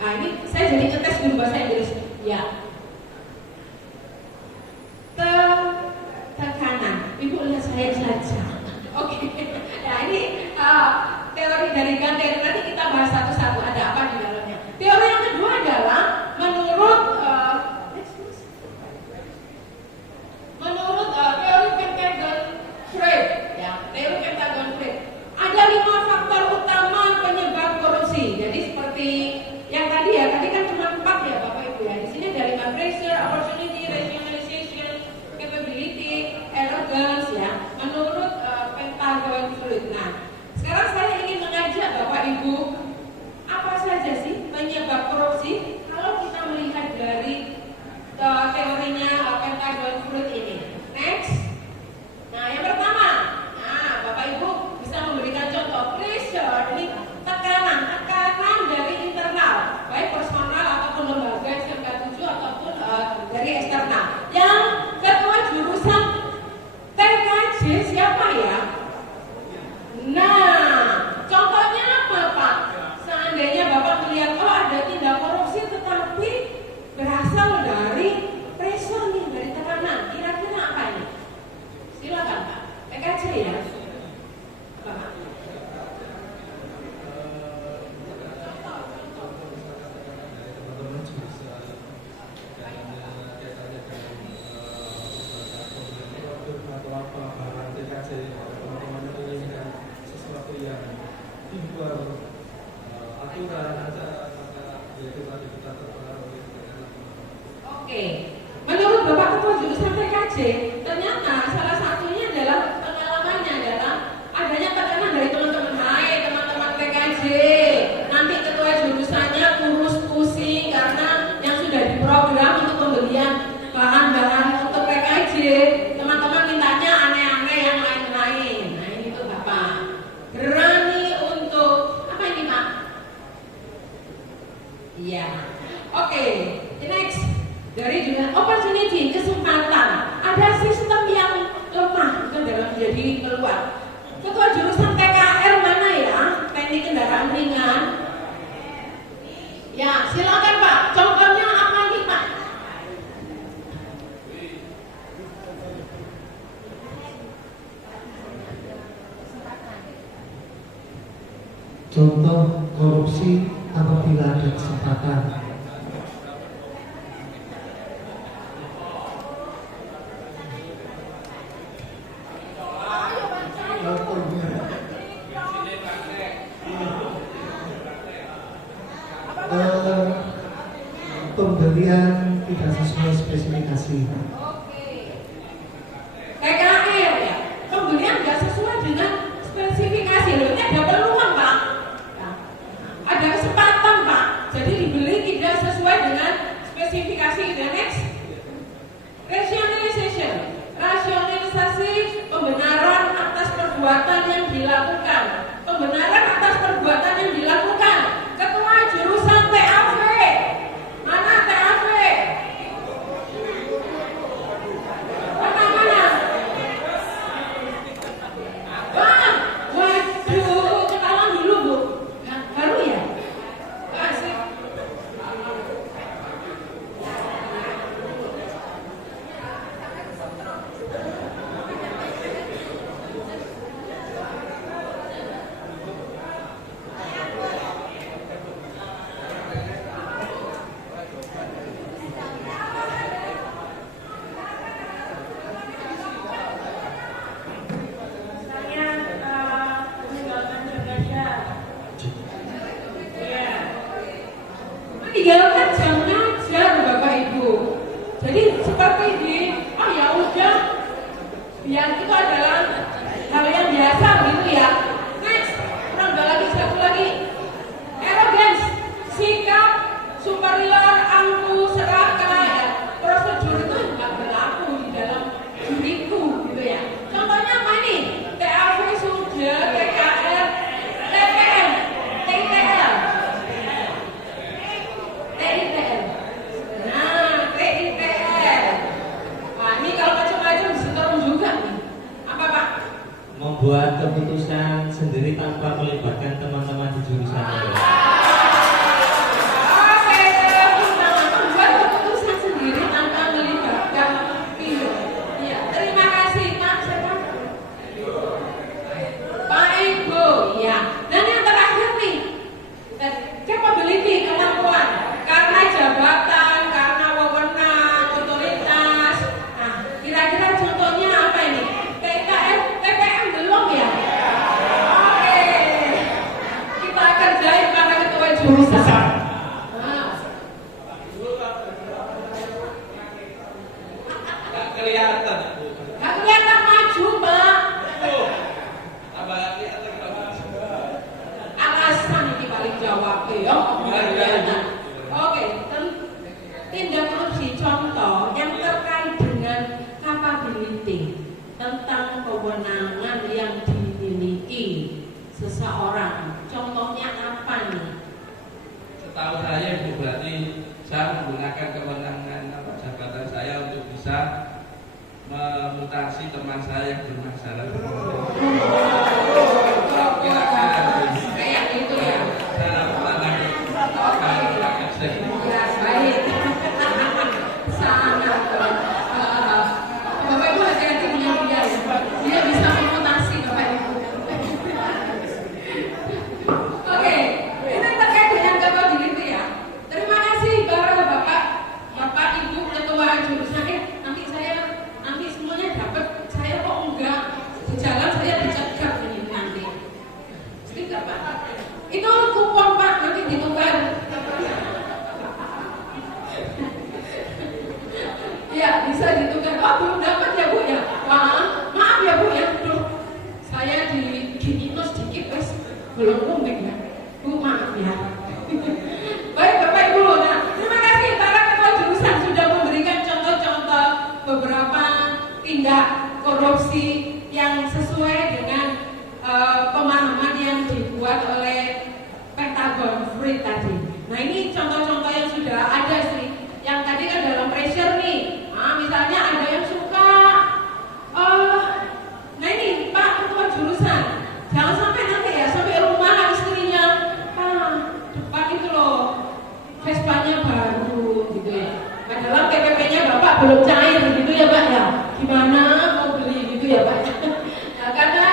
Nah ini saya jadi ngetes dulu bahasa Inggris. Ya. Tekanan. Ibu lihat saya saja. Oke. Nah ini teori dari Gandhi. Nanti kita bahas satu-satu ada apa di dalamnya. Teori yang kedua adalah menurut teori Pentagon-Fried, ya, teori Pentagon-Fried. Ada 5 faktor utama penyebab korupsi. Jadi seperti yang tadi ya, tadi kan cuma 4 ya Bapak Ibu ya. Di sini dari pressure, opportunity, rationalization, capability, arrogance ya. Menurut Pentagon-Fried. Nah, sekarang saya ingin mengajak Bapak Ibu, apa saja sih penyebab korupsi kalau kita melihat dari teorinya Pentagon-Fried ini. Next. Nah, yang pertama, Bapak Ibu bisa memberikan contoh pressure, ini tekanan dari internal, baik personal ataupun lembaga SMK 7 ataupun dari eksternal. Yang ketua jurusan TKJ siapa ya? Nah, contohnya apa Pak? Seandainya Bapak melihat ada tindak korupsi tetapi berasal dari pressure nih, dari tekanan, kira-kira apa ini? Silakan Pak, TKJ ya. Bapak. Teman-teman bisa atau apa barang TKJ, teman-teman menginginkan sesuatu yang di luar aturan aja, maka itu tadi kita terpengaruh. Oke, menurut Bapak Ketua Jurusan TKJ, ternyata salah satunya adalah pengalamannya adalah adanya tekanan dari teman-teman. Hai teman-teman TKJ, nanti ketua jurusannya kurus pusing karena yang sudah diprogram untuk pembelian bahan-bahan untuk TKJ. Teman-teman mintanya aneh-aneh yang lain-lain. Nah ini tuh Bapak berani untuk apa ini Pak? Iya. Oke, next. Dari juga opportunity, kesempatan. Ada sistem yang lemah itu dalam jadi keluar. Ketua jurusan TKR mana ya? Teknik kendaraan ringan. Ya, silakan Pak. Contohnya apa nih Pak? Contoh korupsi apabila ada kesempatan. Pembelian tidak sesuai spesifikasi. Oke. TKR ya. Pembelian nggak sesuai dengan spesifikasi. Loh, ini ada peluang Pak. Nah, ada kesempatan Pak. Jadi dibeli tidak sesuai dengan spesifikasi. Dan next. Rasionalisasi pembenaran atas perbuatan yang dilakukan. Pembenaran atas perbuatan yang dilakukan. Ketua jurusan TAV. Mana TAV? Mana? Bang, waduh, kenalan dulu Bu. Baru ya? Asik. seperti di ya udah, yang itu adalah hal yang biasa gitu ya. Next, ada lagi satu lagi, arrogance, sikap superior, angkuh, serakah ya. Prosedur itu nggak berlaku di dalam diriku gitu ya. Contohnya apa nih? TAV sudah, TKR, TPM, TITL, TITL. Nah, TITL. Nah, ini kalau macam-macam disetorong juga nih. Apa Pak? Membuat keputusan sendiri tanpa melibatkan teman-teman di jurusan. Oke, membuat keputusan sendiri tanpa melibatkan pihak. Ya, terima kasih Pak. Siapa? Pak Ibu. Ya. Dan yang terakhir nih, capability, kemampuan. Karena jabatan, karena wewenang, otoritas. Nah, kira-kira contohnya apa ini? TKM, TPM belum ya? Oke. Kita kerjain para ketua jurusan. Nah. Nggak kelihatan. Nggak kelihatan maju, Pak. Apa nggak kelihatan kalau maju? Alasan ini paling jawab ya. Oke, tindak korupsi contoh yang terkait dengan capability tentang kewenangan yang dimiliki seseorang. Contohnya apa nih? Setahu saya itu berarti saya menggunakan kewenangan jabatan saya untuk bisa memutasi teman saya yang bermasalah. Kayak gitu ya. Saya lakukan lagi. Ya, baik. Sangat. Bapak Ibu hati-hati punya dia. Dia bisa memutasi Bapak Ibu. Oke, ini terkait dengan capability ya. Terima kasih para Bapak Ibu ketua jurusan. Nanti semuanya dapat. Saya kok enggak di jalan, saya dicegah ini nanti. Stiker Pak. Itu kupon Pak, nanti ditukar. Ya, bisa ditukar. Oh, belum dapat ya Bu ya? Wah, maaf ya Bu ya. Duh, saya di minus sedikit wes belum umum ya. Bu, maaf ya. Baik Bapak Ibu, nah terima kasih para ketua jurusan sudah memberikan contoh-contoh beberapa tindak korupsi yang sesuai dengan pemahaman yang dibuat oleh Pentagon Free tadi. Nah ini contoh-contoh yang sudah ada sih. Yang tadi kan dalam pressure nih. Nah, misalnya ada yang suka nah ini Pak ketua jurusan, jangan sampai nanti ya sampai rumah istrinya depan itu loh Vespanya baru gitu ya. Padahal PPP-nya Bapak belum cair gitu ya Pak ya. Gimana mau beli gitu ya Pak? Nah, karena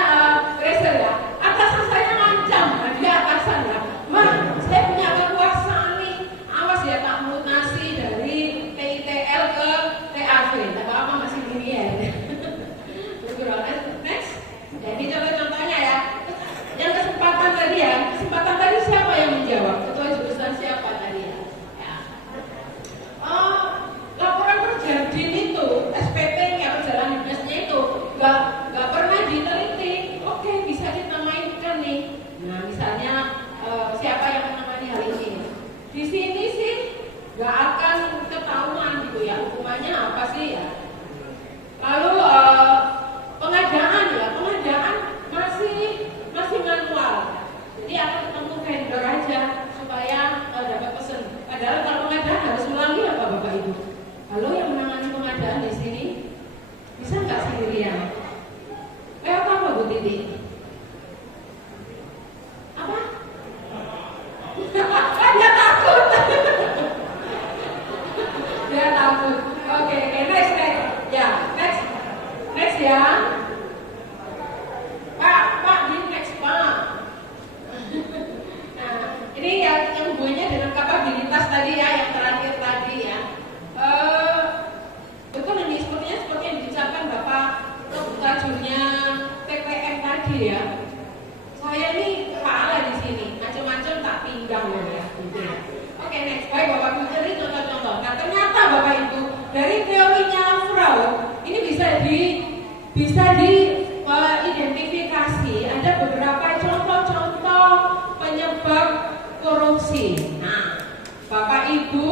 pressure ya. Atasan saya ngancam, nah, dia atasan ya. Wah, saya punya kekuasaan nih. Awas ya tak mutasi dari PITL ke TAV. Tak apa masih gini ya. Next. Jadi contoh-contohnya ya. Yang kesempatan tadi ya. Kesempatan tadi siapa yang menjawab? Ketua jurusan siapa tadi ya? Laporan kerja DIN itu, SPP-nya, perjalanan dinasnya itu nggak pernah diteliti. Oke, bisa kita mainkan nih. Nah, misalnya siapa yang menangani hal ini? Di sini sih nggak akan ketahuan gitu ya. Hukumannya apa sih ya? Lalu pengadaan ya, pengadaan masih manual. Jadi akan ketemu vendor aja supaya dapat pesen. Padahal kalau pengadaan harus ulangi apa Bapak Ibu? Halo yang menangani pengadaan di sini bisa nggak sendirian? Apa Bu Titi? Apa? Dia takut. Dia takut. Oke, next. Ya, next ya. Pak, di next Pak. Nah, ini yang hubungannya dengan kapabilitas tadi ya, yang terakhir tadi ya. Betul ini seperti yang diucapkan Bapak tajurnya PPM tadi ya. Saya ini kepala di sini, macam-macam tak pinggang ya. Gitu ya. Oke, next. Baik Bapak Ibu, ini contoh-contoh. Nah ternyata Bapak Ibu dari teori korupsi. Nah, Bapak Ibu,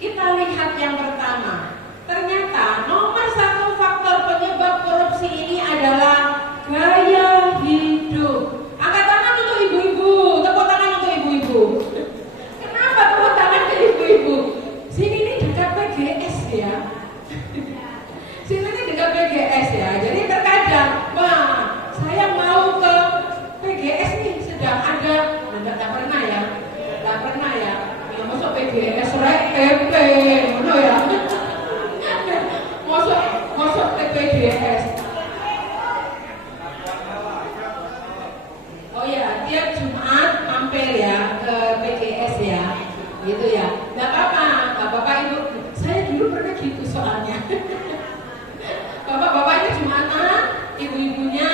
kita lihat yang pertama. Ternyata nomor satu faktor penyebab korupsi ini adalah gaya hidup. Angkat tangan untuk ibu-ibu, tepuk tangan untuk ibu-ibu. Kenapa tepuk tangan ke ibu-ibu? Sini ini dekat PGS ya. Sini ini dekat PGS ya. Jadi terkadang, wah, saya mau ke PGS nih, sedang ada, enggak pernah ya. Masuk PGS rek PP, ngono ya. Masuk ke PGS. Oh ya, tiap Jumat mampir ya ke PGS ya, gitu ya. Nggak apa-apa, bapak ibu. Saya dulu pernah gitu soalnya. Bapak-bapaknya Jumatan, ibu-ibunya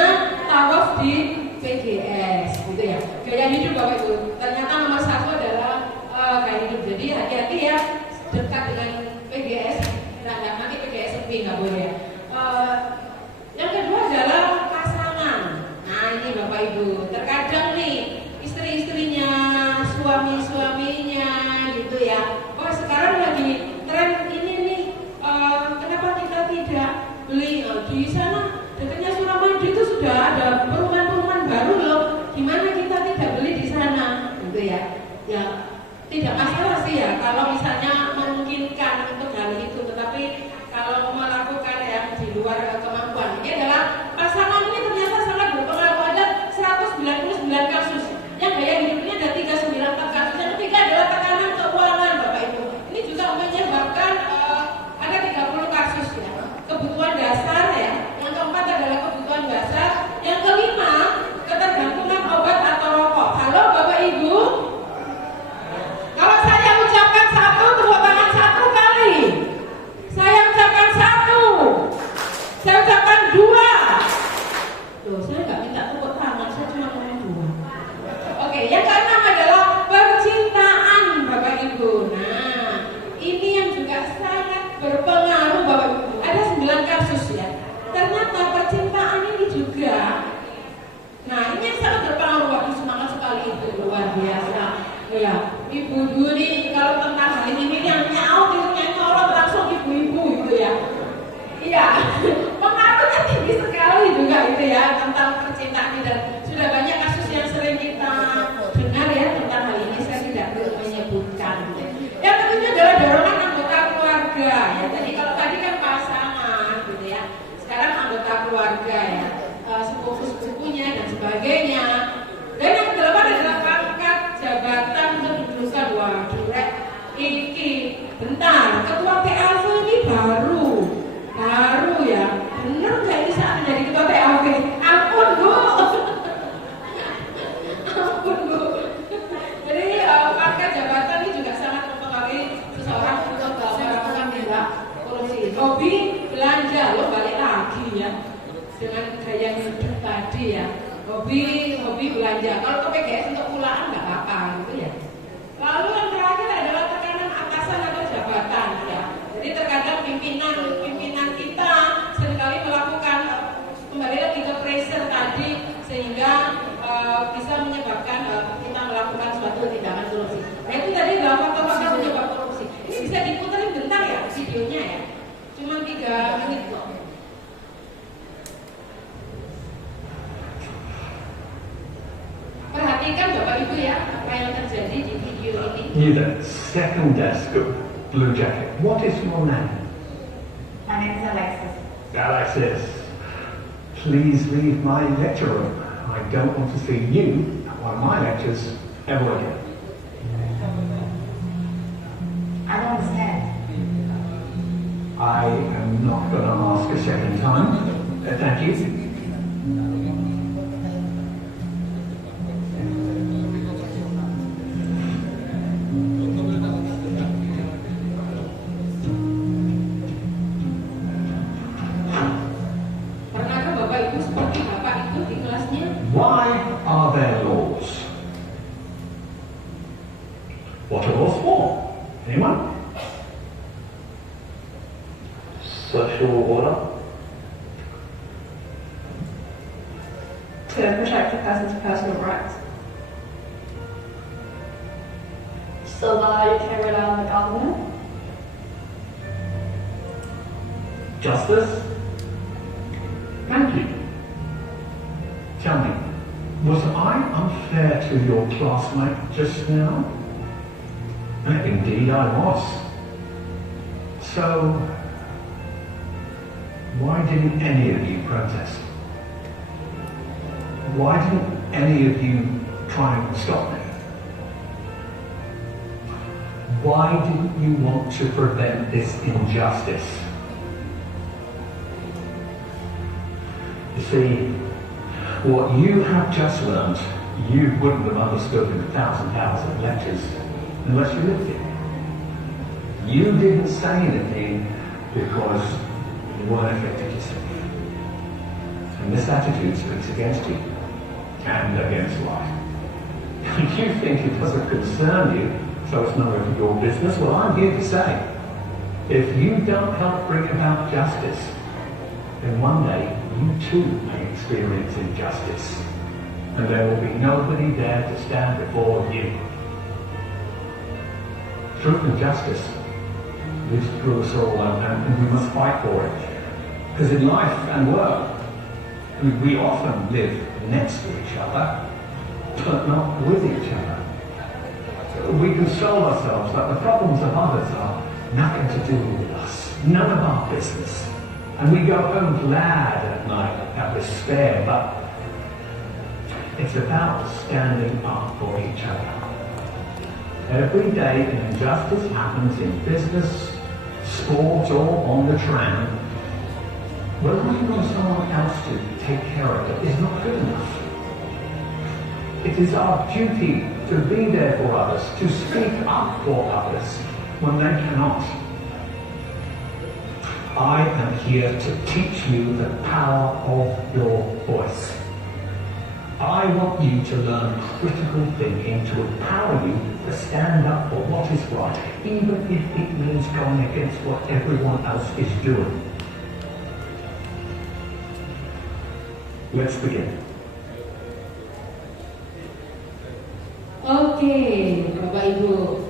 tawaf di PGS, gitu ya. Gaya hidup bapak ibu. Ternyata nomor satu adalah gaya hidup. Jadi hati-hati ya, dekat dengan PGS. Nah, nanti PGS sepi nggak boleh ya. Yang kedua adalah pasangan. Nah ini bapak ibu, terkadang nih istri-istrinya, suami-suaminya gitu ya. Wah sekarang lagi tren ini nih, kenapa kita tidak beli di sana dekatnya Suramadu itu sudah ada perumahan-perumahan baru loh. Gimana kita tidak beli di sana, gitu ya? Ya tidak masalah sih ya kalau misalnya memungkinkan untuk hal itu, tetapi kalau melakukan yang di luar kemampuan. Ini adalah pasangan ini ternyata sangat berpengaruh. Ada 199 kasus. Yang gaya hidupnya ada 394 kasus. Yang ketiga adalah tekanan keuangan Bapak Ibu. Ini juga menyebabkan ada 30 kasus ya. Kebutuhan dasar ya. Yang keempat adalah kebutuhan dasar. Yang kelima ketergantungan obat atau rokok. Halo Bapak Ibu. Kalau saya ucapkan satu, tepuk tangan satu kali. Saya ucapkan satu. Saya ucapkan dua. Tuh, saya nggak minta tepuk tangan, saya cuma ngomong dua. Oke, yang keenam adalah percintaan Bapak Ibu. Nah, ini yang juga sangat berpengaruh Bapak Ibu. Ada 9 kasus ya. Ternyata percintaan ini juga. Nah, ini yang sangat berpengaruh. Waktu semangat sekali itu luar biasa. Ya, ibu Duri kalau tentang hal ini yang nyaut itu nyorot langsung ibu-ibu gitu ya. Iya, pengaruhnya tinggi sekali juga gitu ya tentang percintaan ini, dan sudah banyak kasus yang sering kita dengar ya tentang hal ini. Saya tidak perlu menyebutkan. Yang ketujuh adalah dorongan anggota keluarga ya. Jadi kalau tadi kan pasangan gitu ya, sekarang anggota keluarga ya, sepupu-sepupunya dan sebagainya. Dan yang kedelapan adalah pangkat jabatan kedudukan. Waduh, iki bentar, ketua PAV ini baru ya, bener nggak ini saat menjadi ketua PAV? Ampun Bu. Ampun Bu. Jadi pangkat jabatan ini juga sangat mempengaruhi seseorang untuk melakukan tindak korupsi. Hobi belanja, lo balik lagi ya dengan gaya hidup tadi ya. Hobi belanja. Kalau ke PGS untuk pulaan nggak apa-apa gitu ya. Lalu yang terakhir adalah tekanan atasan atau jabatan ya. Jadi terkadang pimpinan kita seringkali melakukan kembali lagi ke pressure tadi, sehingga bisa menyebabkan kita melakukan suatu tindakan korupsi. Nah itu tadi adalah faktor-faktor penyebab korupsi. Ini bisa diputerin bentar ya videonya ya. Cuma 3 menit kok. Perhatikan Bapak Ibu ya, apa yang terjadi di video ini. You there, second desk of Blue Jacket. What is your name? My name is Alexis. Alexis. Please leave my lecture room. I don't want to see you at one of my lectures ever again. I don't understand. I am not going to ask a second time. Thank you. Why are there laws? What are laws for? Anyone? Social order? To protect a person's personal rights. So that you carry out the government? Justice? Thank you. Tell me, was I unfair to your classmate just now? Indeed I was. So, why didn't any of you protest? Why didn't any of you try and stop me? Why didn't you want to prevent this injustice? You see, what you have just learned, you wouldn't have understood in 1,000 hours of lectures unless you lived it. You didn't say anything because you weren't affected yourself. And this attitude speaks against you and against life. You think it doesn't concern you, so it's none of your business. Well, I'm here to say, if you don't help bring about justice, then one day you too may experience injustice, and there will be nobody there to stand before you. Truth and justice lives through us all, and we must fight for it. Because in life and work, we often live next to each other, but not with each other. We console ourselves that the problems of others are nothing to do with us, none of our business. And we go home glad at night at despair, but it's about standing up for each other. Every day an injustice happens in business, sport, or on the tram. Relying on someone else to take care of it is not good enough. It is our duty to be there for others, to speak up for others when they cannot. I am here to teach you the power of your voice. I want you to learn critical thinking to empower you to stand up for what is right, even if it means going against what everyone else is doing. Let's begin. Oke, Bapak Ibu.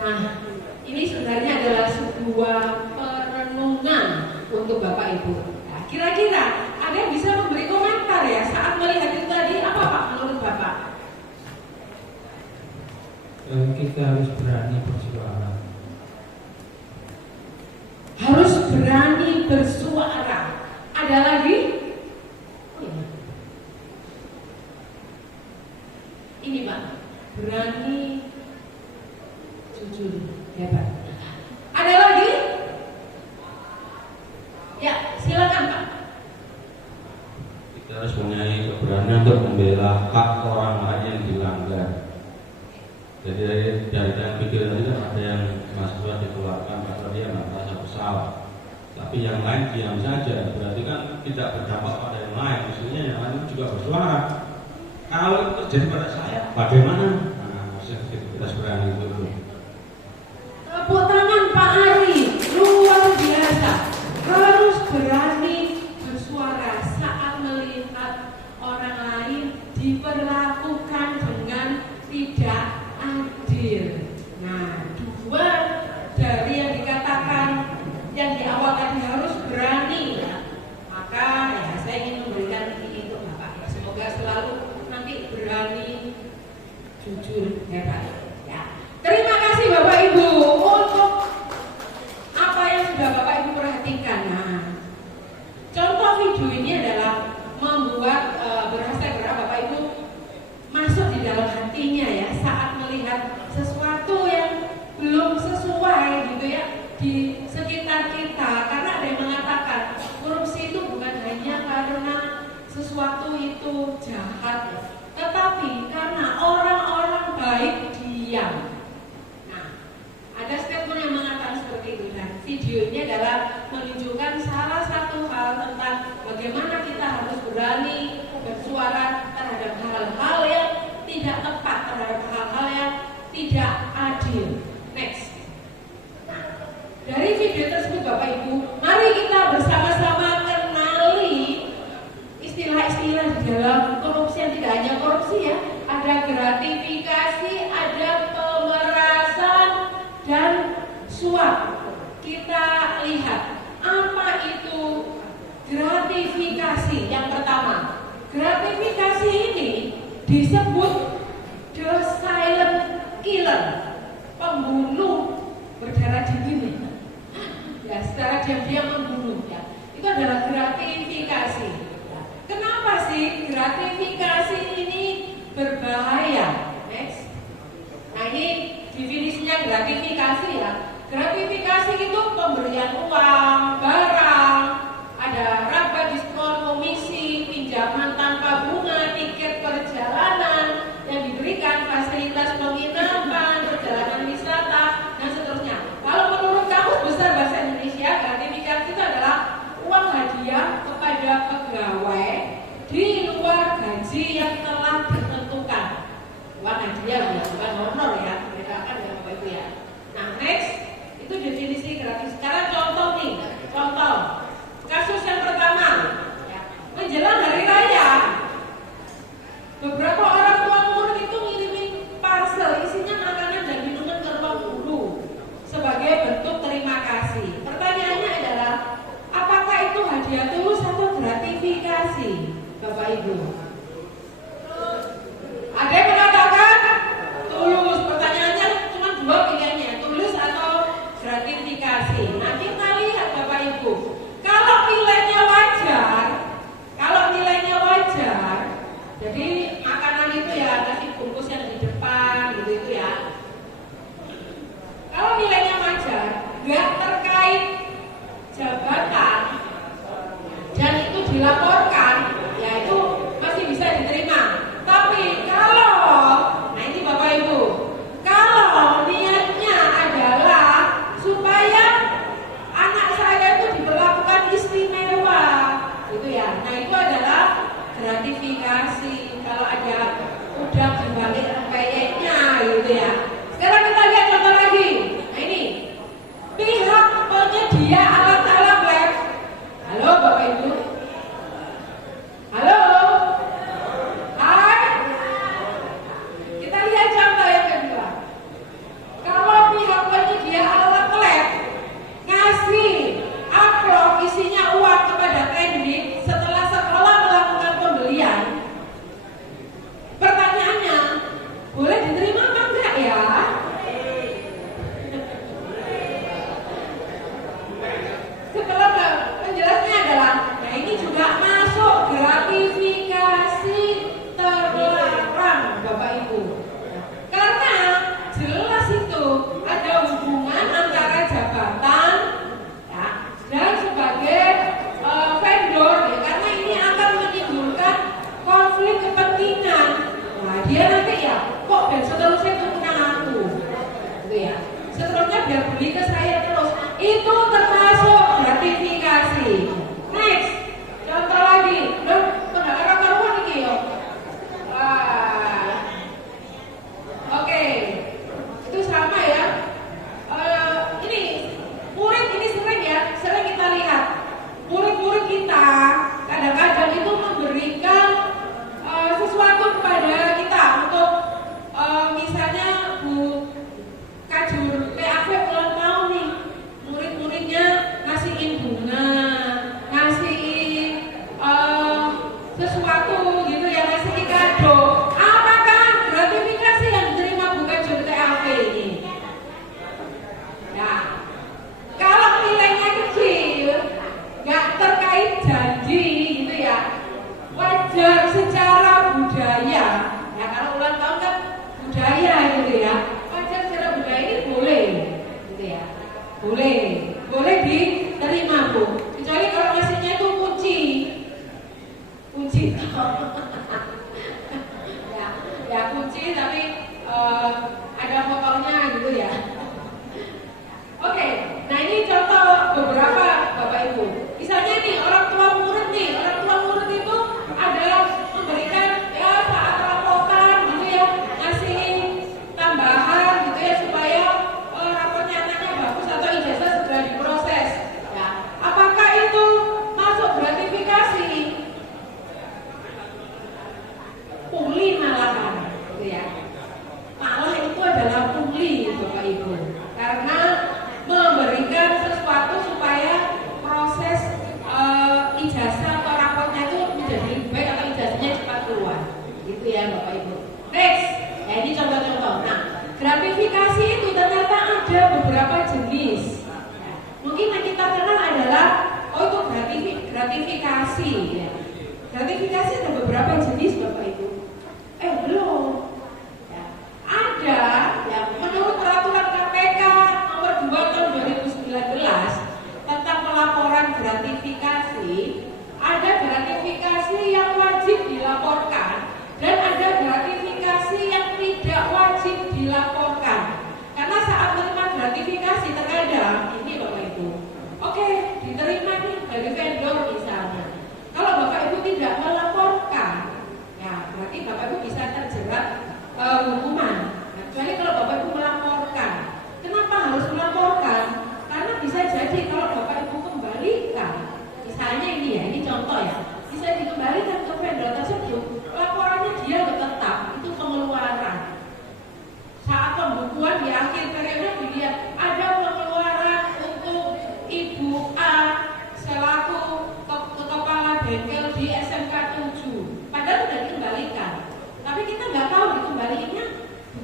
Nah, ini sebenarnya adalah sebuah perenungan untuk Bapak Ibu. Nah, kira-kira ada yang bisa memberi komentar ya saat melihat itu tadi, apa Pak menurut Bapak? Kita harus berani bersuara. Harus berani bersuara. Ada lagi? Ini Pak, berani jujur, ya Pak. Ada lagi? Ya, silakan Pak. Kita harus mempunyai keberanian untuk membela hak orang lain yang dilanggar. Jadi dari yang pikir tadi kan ada yang mahasiswa dikeluarkan karena dia nggak merasa bersalah. Tapi yang lain diam saja, berarti kan tidak berdampak pada yang lain. Maksudnya yang lain juga bersuara. Kalau itu terjadi pada saya, bagaimana? Nah, kita berani dulu. Tepuk tangan Pak Ari, luar biasa. Harus berani bersuara saat melihat orang lain diperlakukan dengan tidak adil. Nah, dua dari yang dikatakan yang di awal tadi harus berani. Maka ya saya ingin memberikan ini untuk Bapak. Ya, semoga selalu nanti berani jujur ya Pak. Ya. Terima kasih Bapak Ibu untuk apa yang sudah Bapak Ibu perhatikan. Nah, contoh video ini adalah membuat berasa Bapak Ibu masuk di dalam hatinya ya saat melihat sesuatu yang belum sesuai gitu ya di sekitar kita. Karena ada yang mengatakan korupsi itu bukan hanya karena sesuatu itu jahat, tetapi karena orang-orang baik diam. Nah, ada statement yang mengatakan seperti itu. Dan video ini adalah menunjukkan salah satu hal tentang bagaimana kita harus berani bersuara terhadap hal-hal yang tidak tepat, terhadap hal-hal yang tidak adil. Next. Dari video tersebut Bapak Ibu, mari kita bersama-sama kenali istilah-istilah di dalam korupsi yang tidak hanya korupsi ya. Ada gratifikasi, ada pemerasan. gratifikasi yang pertama. Gratifikasi ini disebut the silent killer, pembunuh berdarah dingin. Ya, secara diam-diam membunuh ya. Itu adalah gratifikasi. Ya. Kenapa sih gratifikasi ini berbahaya? Next. Nah, ini definisinya gratifikasi ya. Gratifikasi itu pemberian uang, barang, ada raba, diskon, komisi, pinjaman tanpa bunga, tiket perjalanan yang diberikan, fasilitas penginapan, perjalanan wisata, dan seterusnya. Kalau menurut Kamus Besar Bahasa Indonesia, gratifikasi itu adalah uang hadiah kepada pegawai di luar gaji yang telah ditentukan. Uang hadiah bukan honor ya, bedakan dengan apa itu ya. Nah, next. Itu definisi gratis. Sekarang contoh nih, contoh kasus yang pertama ya. Menjelang hari raya, beberapa orang tua murid itu ngirimin parcel isinya makanan dan minuman ke ruang guru sebagai bentuk terima kasih. Pertanyaannya adalah, apakah itu hadiah tulus atau gratifikasi, Bapak Ibu? Ada yang mengatakan tulus. Pertanyaannya cuma dua pilihannya, tulus atau gratifikasi. Nah, kita lihat Bapak Ibu, kalau nilainya wajar, jadi makanan itu ya nasi bungkus yang di depan gitu ya. Kalau nilainya wajar, nggak terkait jabatan dan itu dilaporkan, ya itu masih bisa diterima. Tapi kalau, nah ini Bapak Ibu, kalau niatnya adalah supaya anak saya itu diperlakukan istimewa, gitu ya. Nah itu adalah gratifikasi. Kalau ada udang di balik rempeyeknya, gitu ya. Sekarang kita lihat contoh lagi. Nah ini pihak penyedia alat-alat lab. Halo Bapak Ibu. Halo. Hai. Kita lihat contoh yang kedua. Kalau pihak penyedia alat lab ngasih amplop isinya uang kepada teknik setelah sekolah melakukan pembelian, pertanyaannya, boleh diterima apa enggak ya? Setelah penjelasannya adalah, nah ini juga masuk gratifikasi terlarang Bapak Ibu. Karena jelas itu ada hubungan antara jabatan ya, dan sebagai vendor ya, karena ini akan menimbulkan konflik kepentingan. Nah dia nanti ya, kok dan seterusnya itu punya aku gitu ya, seterusnya biar beli ke saya terus, itu termasuk gratifikasi. Next, contoh lagi, loh pendapat karuan ini yo. Oke, itu sama ya. Ini murid ini sering kita lihat. Murid-murid kita kadang-kadang itu memberikan sesuatu kepada kita untuk misalnya Bu Kajur PAV ulang tahun nih, murid-muridnya ngasihin bunga, ngasihin sesuatu gitu ya, ngasihin kado. Apakah gratifikasi yang diterima Bu Kajur PAV ini? Nah, kalau nilainya kecil, nggak terkait janji gitu ya, wajar secara budaya ya. Kalau ulang tahun kan budaya gitu ya, wajar secara budaya ini boleh gitu ya, boleh diterima Bu, kecuali kalau ngasihnya itu kunci ya kunci tapi ada fotonya gitu ya. Oke, nah ini contoh beberapa Bapak Ibu. Misalnya nih orang tua murid itu adalah memberikan ya saat rapotan gitu ya, ngasih tambahan gitu ya supaya raportnya anaknya bagus atau ijazah segera diproses. Ya, apakah itu masuk gratifikasi? Pungli malahan gitu ya. Malah itu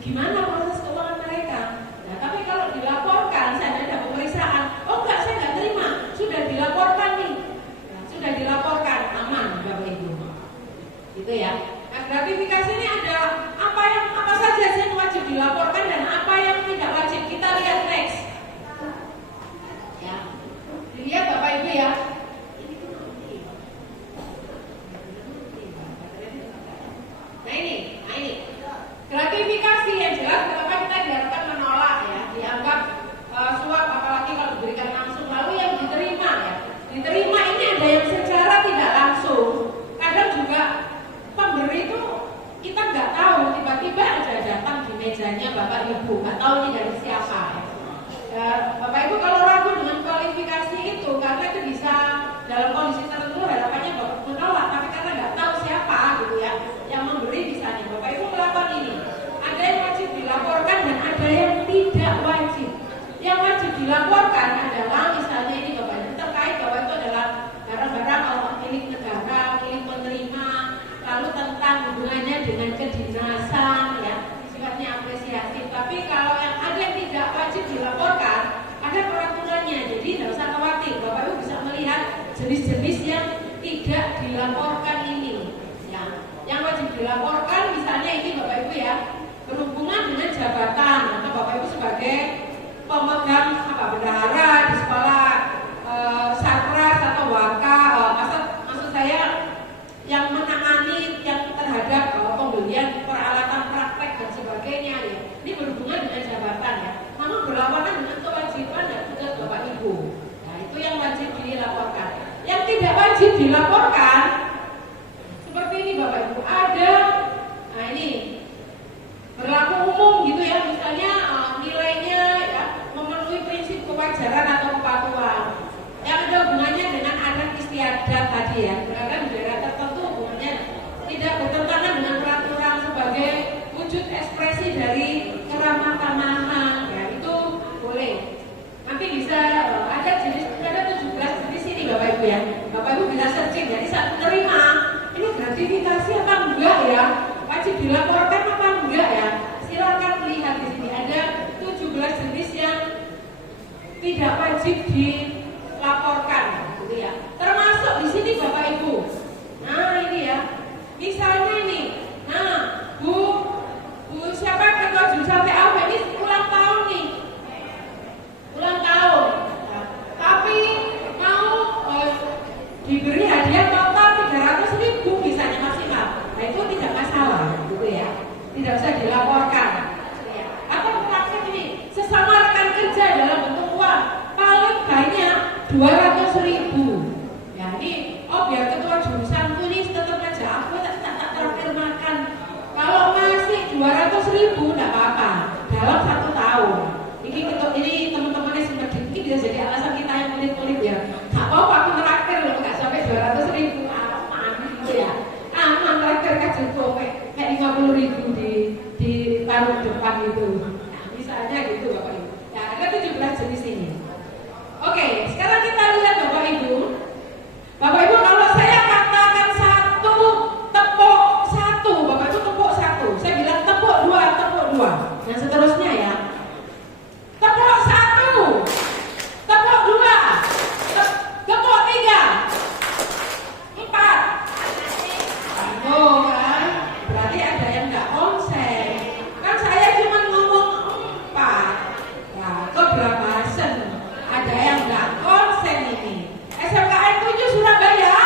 gimana proses keuangan mereka. Nah, tapi kalau dilaporkan, saya ada pemeriksaan, oh enggak, saya nggak terima, sudah dilaporkan nih, nah, sudah dilaporkan, aman Bapak Ibu, gitu ya. Nah, gratifikasi ini ada apa saja sih yang wajib dilaporkan dan apa yang tidak wajib. Kita lihat next, ya, dilihat Bapak Ibu ya. Nah ini gratifikasi yang jelas kenapa kita diharapkan menolak ya, dianggap suap apalagi kalau diberikan langsung. Lalu yang diterima ya, diterima ini ada yang secara tidak langsung, kadang juga pemberi itu kita nggak tahu, tiba-tiba aja datang di mejanya Bapak Ibu, nggak tahu ini dari siapa ya. Bapak Ibu kalau ragu dengan kualifikasi itu karena itu bisa dalam kondisi tertentu harapannya Bapak menolak, tapi karena nggak tahu siapa gitu ya yang memberi, misalnya Bapak Ibu melakukan ini, ada yang wajib dilaporkan dan ada yang tidak wajib. Yang wajib dilaporkan adalah misalnya ini Bapak Ibu terkait bahwa itu adalah barang-barang milik negara, milik penerima, lalu tentang hubungannya dengan kedinasan ya, sifatnya apresiatif. Tapi kalau yang ada yang tidak wajib dilaporkan, ada peraturannya, jadi tidak usah khawatir. Bapak Ibu bisa melihat jenis-jenis yang tidak dilaporkan ini ya. Yang wajib dilaporkan misalnya ini Bapak Ibu ya, berhubungan dengan jabatan atau Bapak Ibu sebagai pemegang bendahara di sekolah satras atau waka, maksud saya yang menangani yang terhadap pembelian peralatan praktek dan sebagainya ya. Ini berhubungan dengan jabatan ya, namun berlawanan dengan kewajiban dan tugas Bapak Ibu. Nah itu yang wajib dilaporkan. Yang tidak wajib dilaporkan seperti ini Bapak Ibu, ada, nah ini berlaku umum gitu ya, misalnya nilainya ya memenuhi prinsip kewajaran atau kepatuhan yang ada hubungannya dengan adat istiadat tadi ya, berada di daerah tertentu hubungannya tidak bertentangan dengan peraturan sebagai wujud ekspresi dari keramah-tamahan ya, itu boleh. Nanti bisa ada 17 jenis ini Bapak Ibu ya, Bapak Ibu bisa searching. Jadi saat menerima ini gratifikasi apa enggak ya, wajib dilaporkan apa enggak ya, silakan lihat di sini ada 17 jenis yang tidak wajib dilaporkan gitu ya. Termasuk di sini Bapak Ibu. Nah ini ya, misalnya ini, nah Bu siapa ketua jurusan TAW ini ulang tahun nih, ulang tahun, nah, tapi mau diberi hadiah total 300.000 misalnya maksimal, nah itu tidak masalah gitu ya, tidak usah dilaporkan ya. Atau praktek ini sesama rekan kerja dalam bentuk uang paling banyak 200.000 ya, ini biar ketua jurusanku ini tetap aja aku tak terakhir makan, kalau masih 200.000 enggak apa-apa dalam 1 tahun. Ini teman-temannya semedit ini bisa jadi alasan kita yang murid-murid ya, tak apa-apa aku terakhir loh, nggak sampai 200.000 aman gitu ya, aman terakhir kan cukup kayak 50.000 di taruh depan itu, nah, misalnya gitu Bapak Ibu ya. Ada 17 jenis ini. Oke, sekarang kita lihat Bapak Ibu. Bapak Ibu kalau saya katakan satu, tepuk satu, Bapak Ibu tepuk satu, saya bilang tepuk dua, dan seterusnya ya. Tepuk satu, tepuk dua, tepuk tiga, 4. Oh kan, berarti ada yang nggak konsen. Kan saya cuma ngomong 4. Nah, kok berapa sen? Ada yang nggak konsen ini. SMKN 7 Surabaya.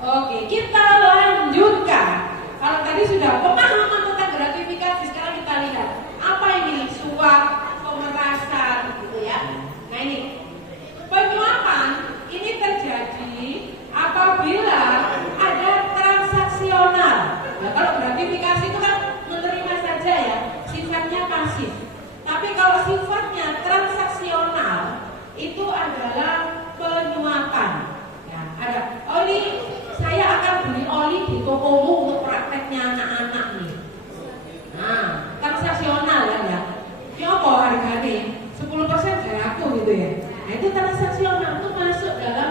Oke, kita lanjutkan. Kalau tadi sudah pemahaman tentang gratifikasi, sekarang kita lihat apa ini suap, pemerasan gitu ya. Nah ini penyuapan ini terjadi apabila ada transaksional. Nah, kalau gratifikasi itu kan menerima saja ya, sifatnya pasif. Tapi kalau sifatnya transaksional itu adalah penyuapan. Nah, ada oli, saya akan beli oli di tokomu untuk prakteknya anak-anak nih. Nah, transaksional kan ya. Ini apa harganya? 10% dari aku gitu ya. Nah, itu transaksional, itu masuk dalam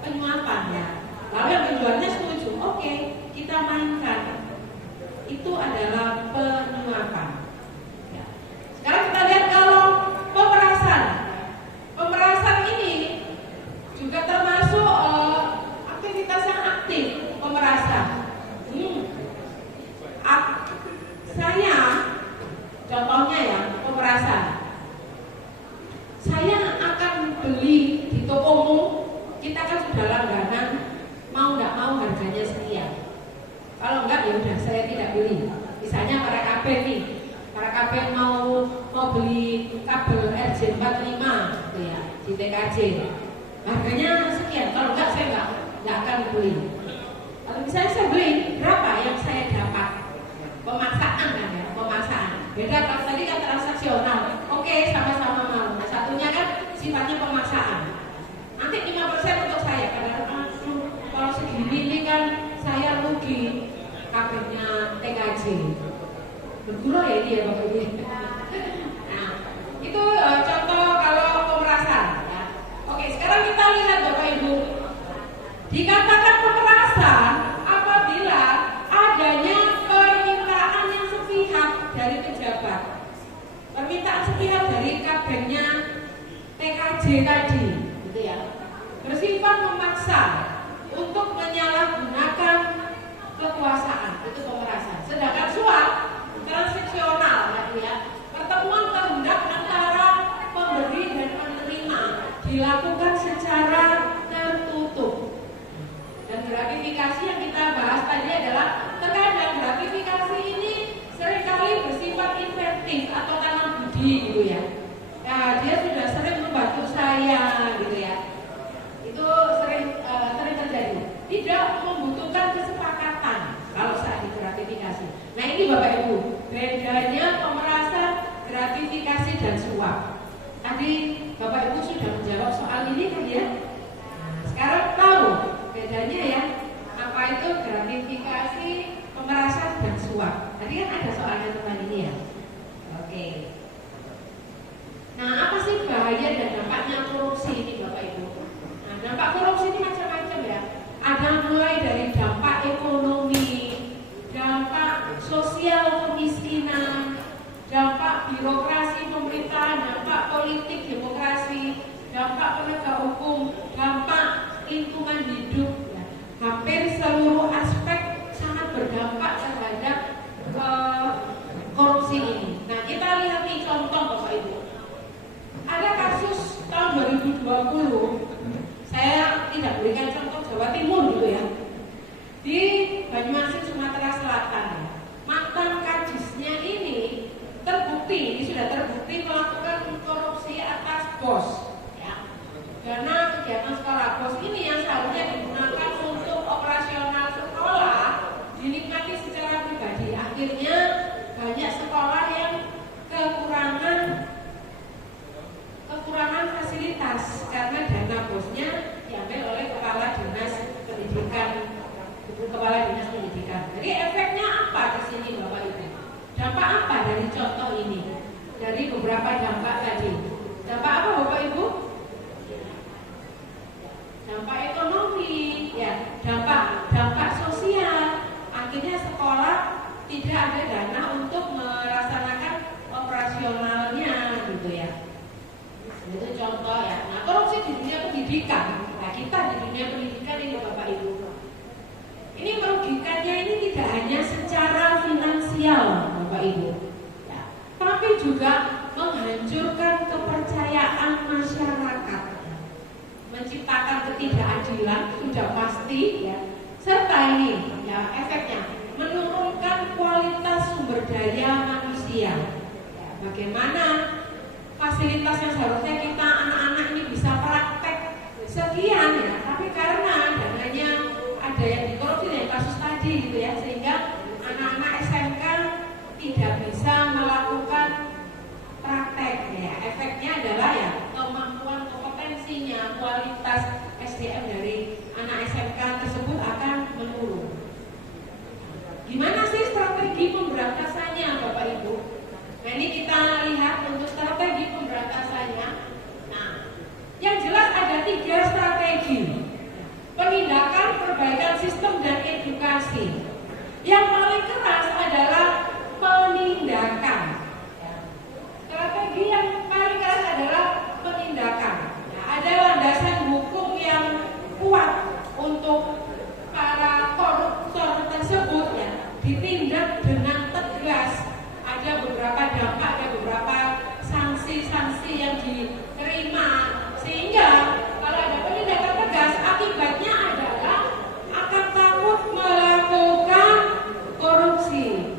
penyuapan ya. Lalu yang penjualnya setuju, oke, kita main beli. Misalnya para kabel nih, para kabel mau beli kabel RJ45 gitu ya di TKJ, harganya sekian. Kalau enggak saya enggak akan beli. Kalau misalnya saya beli, berapa yang saya dapat? Pemaksaan kan ya, pemaksaan. Beda kalau tadi kan transaksional. Oke, sama-sama mau. Nah, satunya kan sifatnya pemaksaan. Nanti 5% untuk saya karena kalau segini ini kan saya rugi kabelnya TKJ. Bergurau ya dia Bapak Ibu. Nah, itu contoh kalau pemerasan ya. Oke, sekarang kita lihat Bapak Ibu. Dikatakan pemerasan apabila adanya permintaan yang sepihak dari pejabat. Permintaan sepihak dari kabelnya TKJ tadi, gitu ya. Bersifat memaksa untuk menyalahgunakan kekuasaan, itu pemerasan. Sedangkan suap transaksional ya, pertemuan kehendak antara pemberi dan penerima dilakukan secara tertutup. Dan gratifikasi yang kita bahas tadi adalah terkadang gratifikasi ini seringkali bersifat inventif atau tanam budi gitu ya. Nah, dia sudah sering membantu saya gitu ya. Itu sering terjadi. Tidak membutuhkan kesepakatan kalau saat digratifikasi. Nah ini Bapak Ibu, bedanya pemerasan, gratifikasi dan suap. Tadi Bapak Ibu sudah menjawab soal ini kan ya. Nah, sekarang tahu bedanya ya, apa itu gratifikasi, pemerasan dan suap. Tadi kan ada soalnya tentang ini ya. Oke. Nah, apa sih bahaya dan dampaknya korupsi ini Bapak Ibu? Nah, dampak korupsi ini macam-macam ya. Ada mulai dari dampak ekonomi, dampak sosial kemiskinan, dampak birokrasi pemerintahan, dampak politik demokrasi, dampak penegak hukum, dampak lingkungan hidup. Ya. Hampir seluruh aspek sangat berdampak terhadap korupsi ini. Nah, kita lihat nih contoh Bapak Ibu. Ada kasus tahun 2020, saya tidak berikan contoh Jawa Timur gitu ya, di Banyuasin Sumatera Selatan. Mantan kadisnya ini sudah terbukti melakukan korupsi atas bos ya. Karena kegiatan sekolah bos ini yang seharusnya digunakan untuk operasional sekolah dinikmati secara pribadi. Akhirnya banyak sekolah yang kekurangan fasilitas karena dana bosnya diambil oleh kepala dinas pendidikan. Jadi efeknya apa di sini Bapak Ibu? Dampak apa dari contoh ini? Dari beberapa dampak tadi. Dampak apa Bapak Ibu? Dampak ekonomi, ya. Dampak sosial. Akhirnya sekolah tidak ada dana untuk melaksanakan operasionalnya, gitu ya. Itu contoh ya. Nah, korupsi di dunia pendidikan. Nah, kita di dunia pendidikan ini Bapak Ibu. Ini merugikannya ini tidak hanya secara finansial Bapak Ibu ya, tapi juga menghancurkan kepercayaan masyarakat, menciptakan ketidakadilan sudah pasti ya, serta ini ya efeknya menurunkan kualitas sumber daya manusia ya, bagaimana fasilitas yang seharusnya kita anak-anak ini bisa praktek sekian ya, tapi karena dananya ada yang dikorupsi dari kasus tadi gitu ya, sehingga anak-anak SMK tidak bisa melakukan praktek ya. Efeknya adalah ya kemampuan kompetensinya, kualitas SDM dari anak SMK tersebut akan menurun. Gimana sih strategi pemberantasannya Bapak Ibu? Nah ini kita lihat untuk strategi pemberantasannya. Nah yang jelas ada 3 strategi. Penindakan, perbaikan sistem dan edukasi. Yang paling keras adalah penindakan. Strategi yang paling keras adalah penindakan. Nah, ada landasan hukum yang kuat untuk para koruptor tersebut ya ditindak dengan tegas. Ada beberapa dampak, ada beberapa sanksi-sanksi yang diterima, sehingga kalau ada penindakan tegas akibatnya adalah akan takut melakukan korupsi.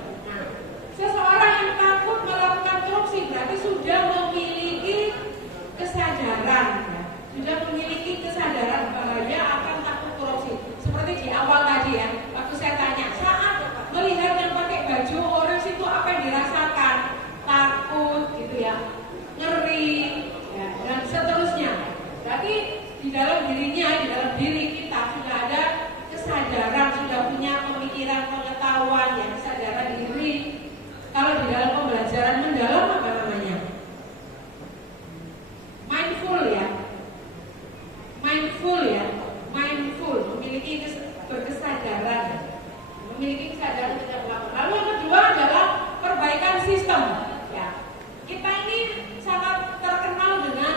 pengetahuan, ya, kesadaran diri. Kalau di dalam pembelajaran mendalam apa namanya? Mindful ya, memiliki berkesadaran, memiliki kesadaran tidak melakukan. Lalu yang kedua adalah perbaikan sistem. Ya, kita ini sangat terkenal dengan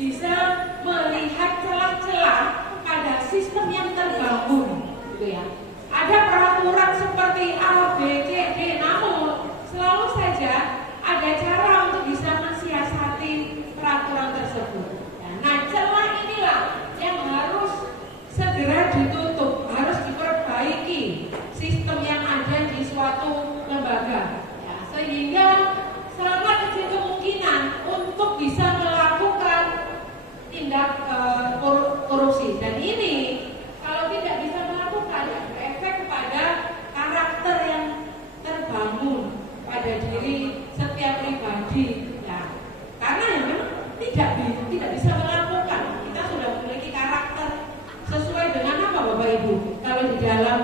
bisa melihat celah-celah pada sistem yang terbangun, gitu ya. Ada peraturan seperti A, B, C, D, namun selalu saja ada cara untuk bisa mensiasati peraturan tersebut. Nah, celah inilah yang harus segera ditutup, harus diperbaiki sistem yang ada di suatu lembaga, ya, sehingga sangat kecil kemungkinan untuk bisa melakukan tindak korupsi. Dan ini kalau tidak bisa melakukan, ya, berefek kepada karakter yang terbangun pada diri setiap pribadi, ya. Karena ya memang tidak bisa melakukan. Kita sudah memiliki karakter sesuai dengan apa Bapak Ibu? Kalau di dalam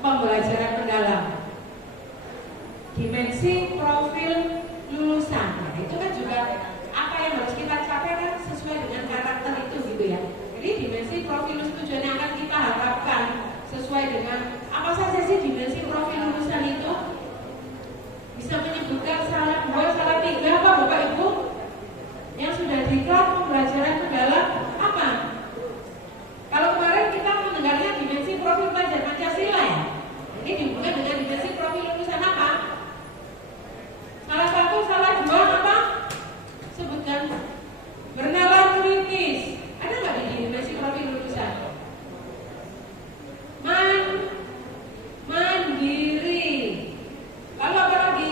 pembelajaran mendalam, dimensi profil lulusan, nah, itu kan juga apa yang harus kita capai kan sesuai dengan karakter itu, gitu ya. Jadi dimensi profil lulusan tujuan yang akan kita harapkan sesuai dengan apa saja sih dimensi profil lulusan itu? Bisa menyebutkan salah 2, salah 3 apa Bapak Ibu? Yang sudah diklat pembelajaran mendalam apa? Kalau kemarin kita mendengarnya dimensi profil pelajar Pancasila, ya. Ini dihubungkan dengan dimensi profil lulusan apa? Salah 1, salah 2 apa? Sebutkan. Bernalar kritis. Ada nggak di dimensi profil lulusan? Mandiri. Lalu apa lagi?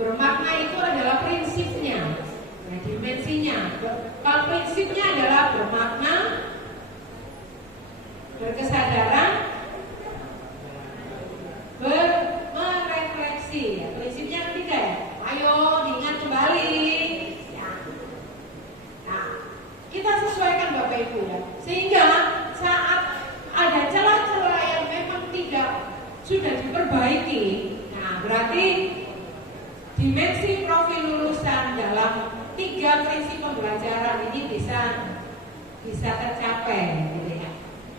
Bermakna itu adalah prinsipnya. Nah, dimensinya. Kalau prinsipnya adalah bermakna, berkesadaran, merefleksi. Ya, prinsipnya ketiga, ya. Ayo diingat kembali. Ya. Nah, kita sesuaikan Bapak Ibu, ya. Sehingga saat ada celah-celah yang memang tidak sudah diperbaiki, nah berarti dimensi profil lulusan dalam 3 prinsip pembelajaran ini bisa tercapai, gitu ya.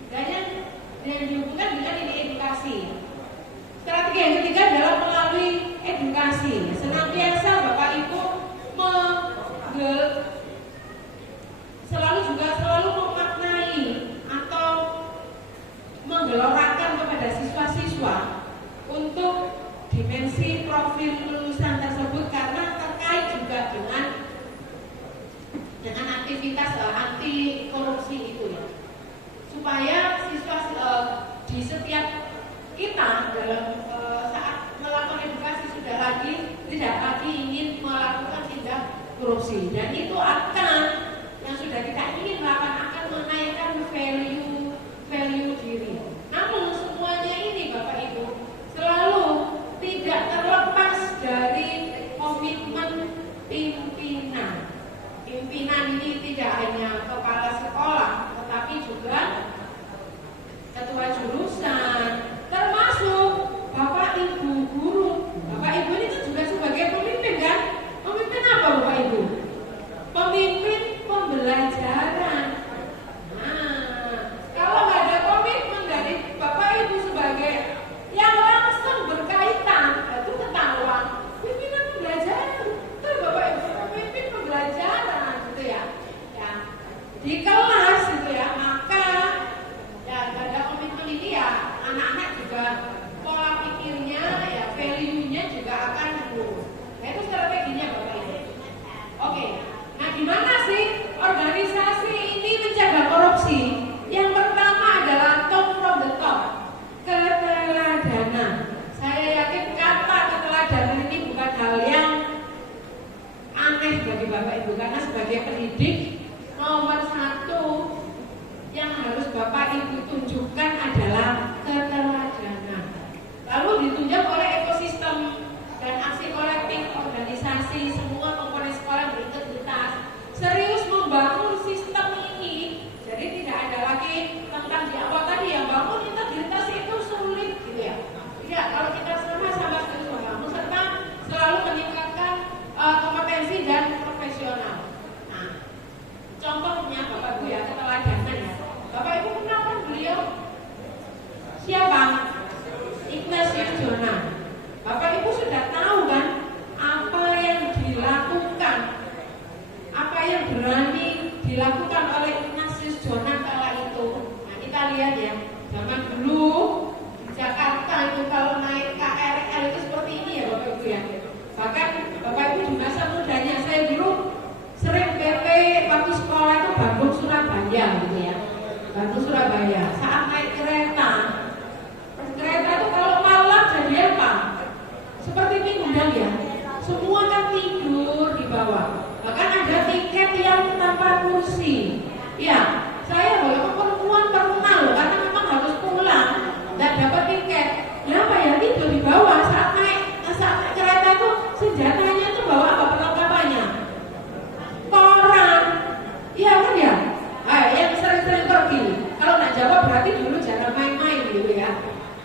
Dan yang dihubungkan dengan ini edukasi. Strategi yang ketiga adalah melalui edukasi. Senantiasa Bapak Ibu selalu memaknai atau menggelorakan kepada siswa-siswa untuk dimensi profil lulusan tersebut, karena terkait juga dengan aktivitas anti korupsi itu, ya. Supaya siswa di setiap kita dalam saat melakukan edukasi sudah lagi, jadi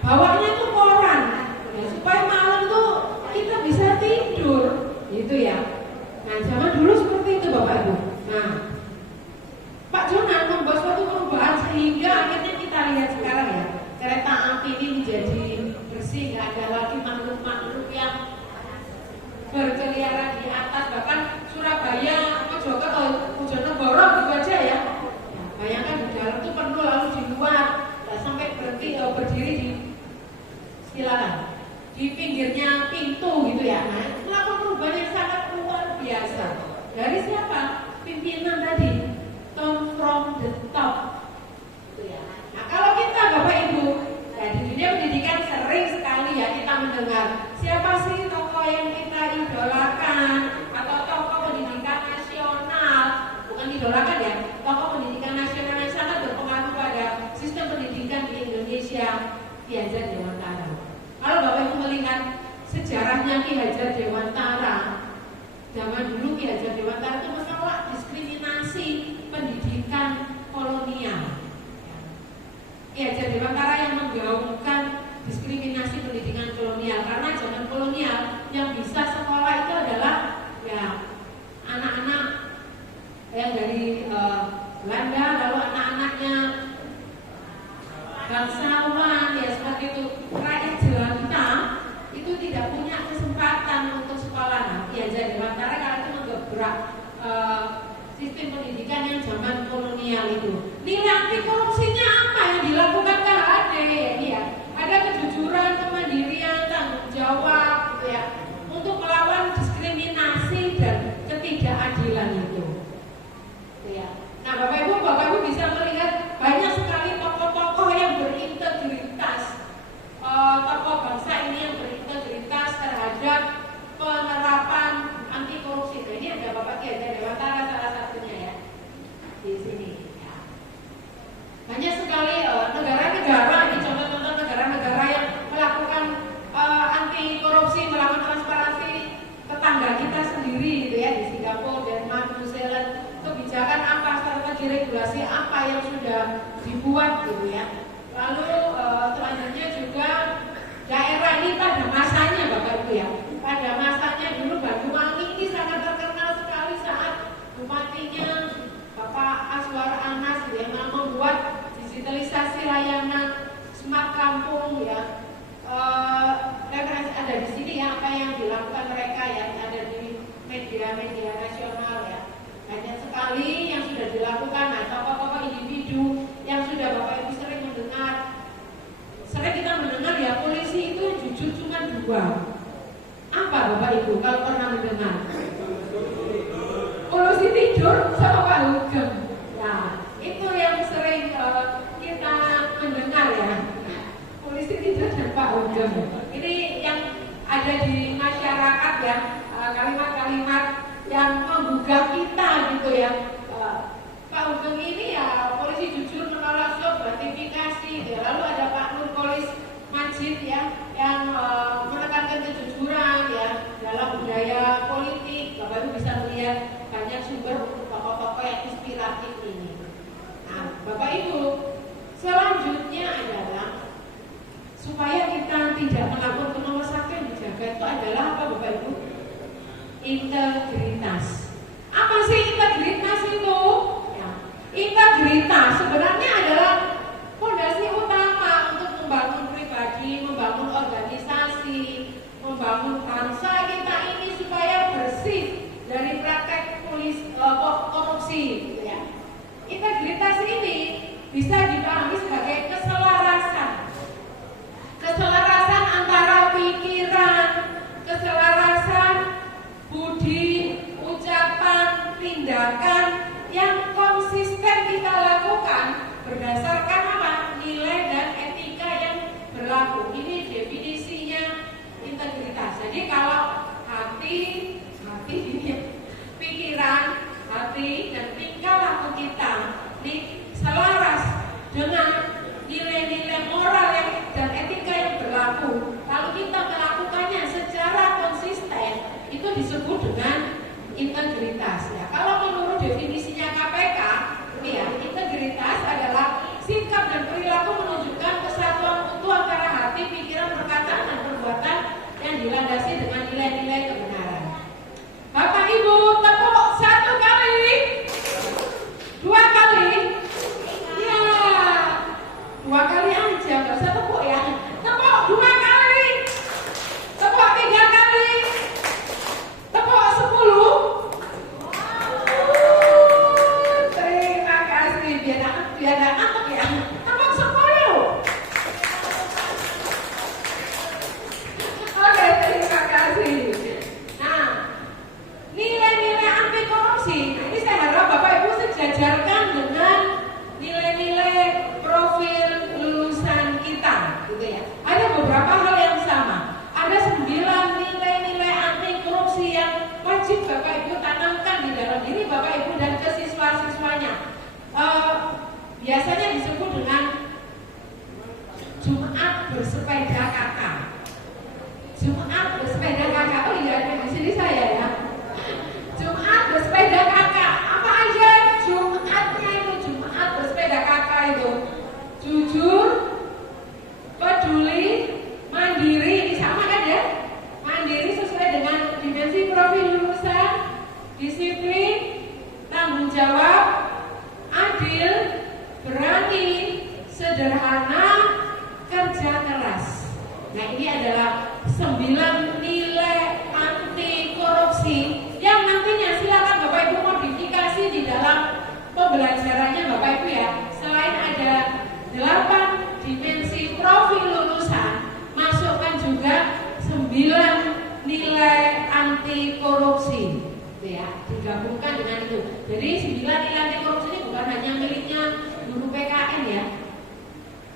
bawanya tuh koran ya, supaya malam tuh kita bisa tidur gitu ya. Nah zaman dulu seperti itu Bapak Ibu. Nah Pak Jonan membuat suatu perubahan sehingga akhirnya kita lihat sekarang ya, kereta api ini menjadi bersih, nggak ada lagi makhluk-makhluk yang berkeliaran di atas. Bahkan Surabaya, Bojonegoro gitu aja ya. Nah, bayangkan di dalam itu penuh, lalu di luar sampai berhenti berdiri di silakan di pinggirnya pintu gitu ya. Nah melakukan perubahan yang sangat luar biasa. Dari siapa? Pimpinan tadi, come from the top. Gitu ya. Nah kalau kita Bapak Ibu, nah, di dunia pendidikan sering sekali ya kita mendengar siapa sih tokoh yang kita idolakan atau tokoh pendidikan nasional, bukan idolakan ya, tokoh pendidikan nasional yang sangat berpengaruh pada sistem pendidikan di Indonesia, Ki Hajar Dewantara. Kalau Bapak Ibu melihat sejarahnya Ki Hajar Dewantara, zaman dulu Ki Hajar Dewantara itu menolak diskriminasi pendidikan kolonial. Ki Hajar Dewantara yang menggaungkan diskriminasi pendidikan kolonial, karena zaman kolonial yang bisa sekolah itu adalah ya anak-anak yang dari Belanda, lalu anak-anaknya bangsawan ya seperti itu, rakyat jelata itu tidak punya kesempatan untuk sekolah. Nah Ki Hajar Dewantara kalau itu menggebrak sistem pendidikan yang zaman kolonial itu. Nilai anti korupsinya apa yang dilakukan KHD ya? Ada kejujuran, kemandirian, tanggung jawab gitu ya, untuk melawan diskriminasi dan ketidakadilan itu. Gitu ya. Nah Bapak Ibu bisa melihat banyak sekali tokoh-tokoh yang berintegritas, tokoh bangsa ini yang berintegritas terhadap penerapan anti korupsi. Nah, ini ada Bapak Ki Hajar Dewantara salah satunya ya di sini. Ya. Banyak sekali negara-negara, ini contoh-contoh negara-negara yang melakukan anti korupsi, melakukan transparansi tetangga kita sendiri gitu ya, di Singapura, Denmark, New Zealand, kebijakan apa, strategi regulasi apa yang sudah dibuat gitu ya. Lalu selanjutnya juga daerah ini pada masanya Bapak Ibu ya, pada masanya dulu Banyuwangi ini sangat terkenal sekali saat bupatinya Bapak Aswar Anas yang membuat digitalisasi layanan smart kampung ya. Referensi ada di sini ya apa yang dilakukan mereka ya, ada di media-media nasional ya. Banyak sekali yang sudah dilakukan. Nah, tokoh-tokoh individu yang sudah Bapak Ibu sering mendengar. Sering kita mendengar ya polisi itu yang jujur cuma 2. Apa Bapak Ibu kalau pernah mendengar? Polisi tidur sama Pak Hugeng. Nah, itu yang sering kita mendengar ya. Polisi tidur dan Pak Hugeng. Ini yang ada di masyarakat ya, kalimat-kalimat yang menggugah kita gitu ya. Pak Hugeng ini ya polisi jujur menolak suap gratifikasi ya. Lalu ada Pak Nurkolis Majid ya yang menekankan kejujuran ya dalam budaya politik. Bapak Ibu bisa melihat banyak sumber tokoh-tokoh yang inspiratif ini. Nah, Bapak Ibu, selanjutnya adalah supaya kita tidak melapor ke nomor 1 yang dijaga itu adalah apa Bapak Ibu? Integritas. Apa sih integritas itu? Ya. Integritas sebenarnya adalah fondasi utama untuk membangun pribadi, membangun organisasi, membangun bangsa kita ini supaya bersih dari praktek korupsi gitu ya. Integritas ini bisa dipahami sebagai keselarasan antara pikiran, keselarasan budi, ucapan Jumat bersepeda kakak. Jumat bersepeda kakak. Oh iya, ada di sini saya ya. Jumat bersepeda kakak. Apa aja Jumatnya itu? Jumat bersepeda kakak itu jujur, peduli, mandiri. Ini sama kan ya? Mandiri sesuai dengan dimensi profil lulusan, disiplin, tanggung jawab, adil, berani, sederhana, kerja keras. Nah, ini adalah 9 nilai anti korupsi yang nantinya silakan Bapak Ibu modifikasi di dalam pembelajarannya Bapak Ibu ya. Selain ada 8 dimensi profil lulusan, masukkan juga 9 nilai anti korupsi. Ya, digabungkan dengan itu. Jadi 9 nilai anti korupsi ini bukan hanya miliknya guru PKN ya.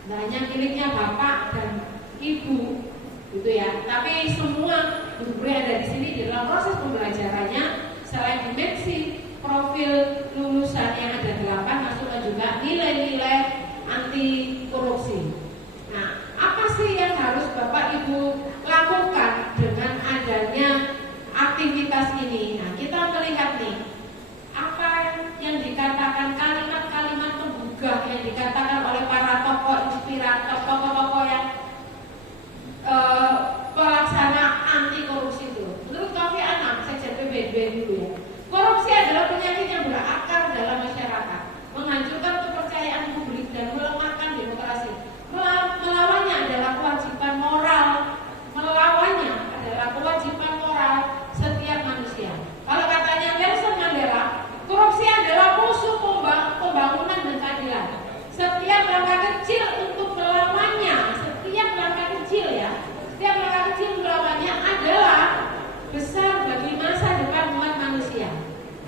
Nah, hanya miliknya Bapak dan Ibu gitu ya. Tapi semua guru yang ada di sini di dalam proses pembelajarannya, selain dimensi profil lulusan yang ada 8, masukkan juga nilai-nilai anti korupsi. Nah, apa sih yang harus Bapak Ibu lakukan dengan adanya aktivitas ini? Nah, kita melihat nih apa yang dikatakan kalimat-kalimat penggugah yang dikatakan oleh para tokoh inspirator, tokoh-tokoh yang pelaksana anti korupsi itu. Menurut Kofi Annan, Sekjen PBB dulu ya, korupsi adalah penyakit yang berakar dalam masyarakat, menghancurkan kepercayaan publik dan melemahkan demokrasi. Melawannya adalah kewajiban moral. Melawannya adalah kewajiban moral setiap manusia. Kalau katanya Nelson Mandela, korupsi adalah musuh pembangunan dan keadilan. Setiap langkah kecil untuk melawannya, setiap langkah kecil ya, setiap langkah kecil melawannya adalah besar bagi masa depan umat manusia.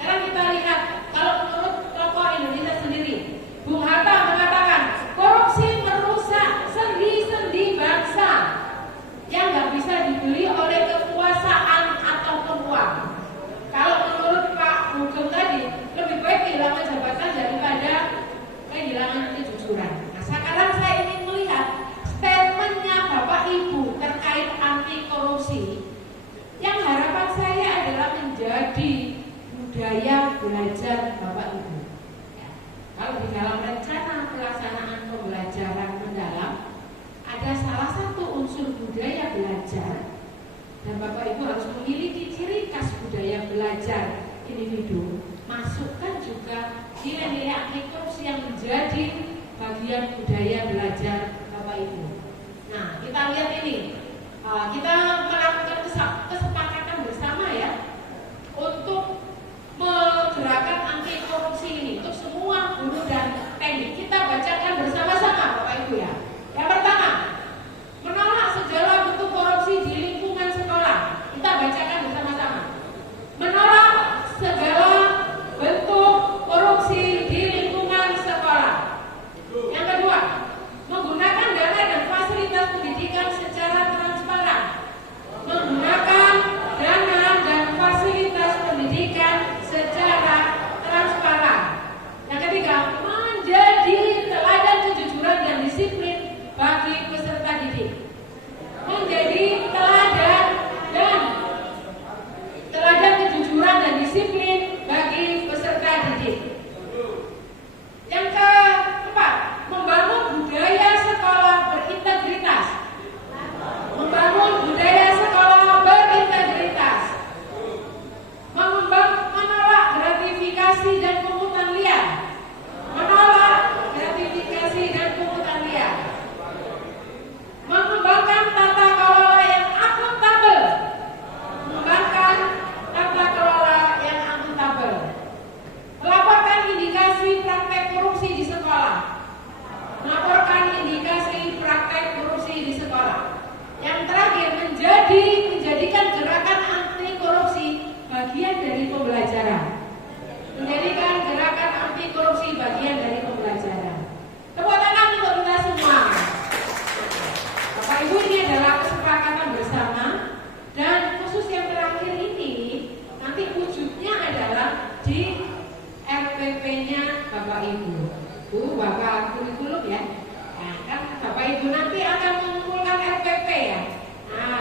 Karena kita lihat, kalau menurut tokoh Indonesia sendiri, Bung Hatta mengatakan korupsi merusak sendi-sendi bangsa yang nggak bisa dibeli oleh kekuasaan ataupun uang. Kalau menurut Pak Hugeng tadi, lebih baik kehilangan jabatan daripada kehilangan kejujuran. Nah, sekarang saya ingin melihat statementnya Bapak Ibu terkait anti korupsi. Yang harapan saya adalah menjadi budaya belajar Bapak Ibu. Ya. Kalau di dalam rencana pelaksanaan pembelajaran mendalam ada salah satu unsur budaya belajar, dan Bapak Ibu harus memiliki ciri khas budaya belajar individu. Masukkan juga nilai-nilai anti korupsi yang menjadi bagian budaya belajar Bapak Ibu. Nah, kita lihat ini, kita melakukan kesepakatan bersama ya untuk menggerakkan anti korupsi ini untuk semua guru dan teknik. Kita bacakan bersama-sama Bapak Ibu ya. Yang pertama, menolak segala bentuk korupsi di lingkungan sekolah. Kita bacakan bersama-sama. Menolak segala bentuk korupsi di lingkungan sekolah. Yang kedua, menggunakan dana dan fasilitas pendidikan secara transparan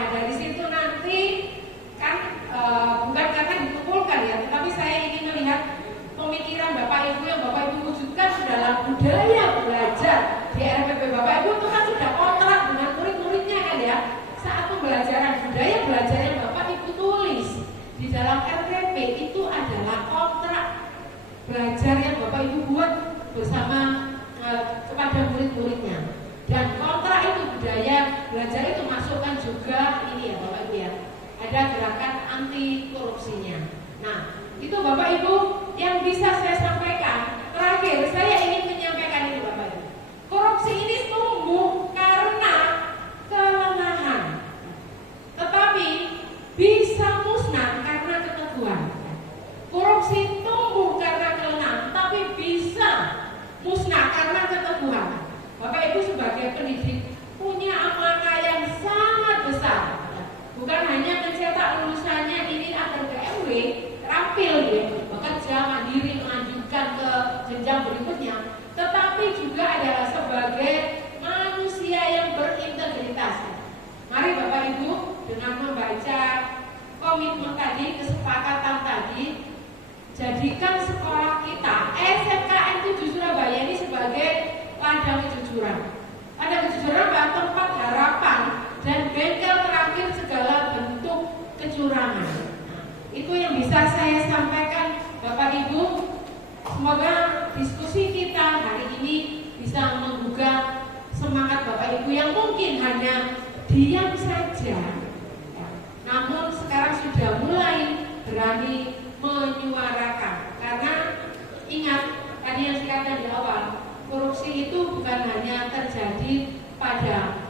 Nah, dari situ nanti kan bukan karena dikumpulkan ya, tetapi saya ingin melihat pemikiran Bapak Ibu yang Bapak Ibu wujudkan dalam budaya belajar di RPP. Bapak Ibu itu kan sudah kontrak dengan murid-muridnya kan ya. Saat pembelajaran budaya belajar yang Bapak Ibu tulis di dalam RPP itu adalah kontrak belajar yang Bapak Ibu buat bersama kepada murid-muridnya. Dan kontrak itu budaya belajar itu masukkan juga ini ya Bapak Ibu ya, ada gerakan anti korupsinya. Nah, itu Bapak Ibu yang bisa saya sampaikan. Terakhir, saya ingin menyampaikan ini Bapak Ibu. Korupsi ini tumbuh karena kelemahan, tetapi bisa musnah karena keteguhan. Korupsi tumbuh karena kelemahan, tapi bisa musnah karena keteguhan. Bapak Ibu sebagai pendidik punya amanah yang sangat besar. Bukan hanya mencetak lulusannya ini agar PMW terampil ya, bekerja mandiri melanjutkan ke jenjang berikutnya, tetapi juga adalah sebagai manusia yang berintegritas. Mari Bapak Ibu dengan membaca komitmen tadi, kesepakatan tadi, jadikan sekolah kita SMKN 7 Surabaya ini sebagai ladang kejujuran. Ladang kejujuran adalah tempat harapan dan bengkel terakhir segala bentuk kecurangan. Itu yang bisa saya sampaikan Bapak Ibu. Semoga diskusi kita hari ini bisa menggugah semangat Bapak Ibu yang mungkin hanya diam saja, namun sekarang sudah mulai berani menyuarakan. Karena ingat tadi yang saya katakan di awal, korupsi itu bukan hanya terjadi pada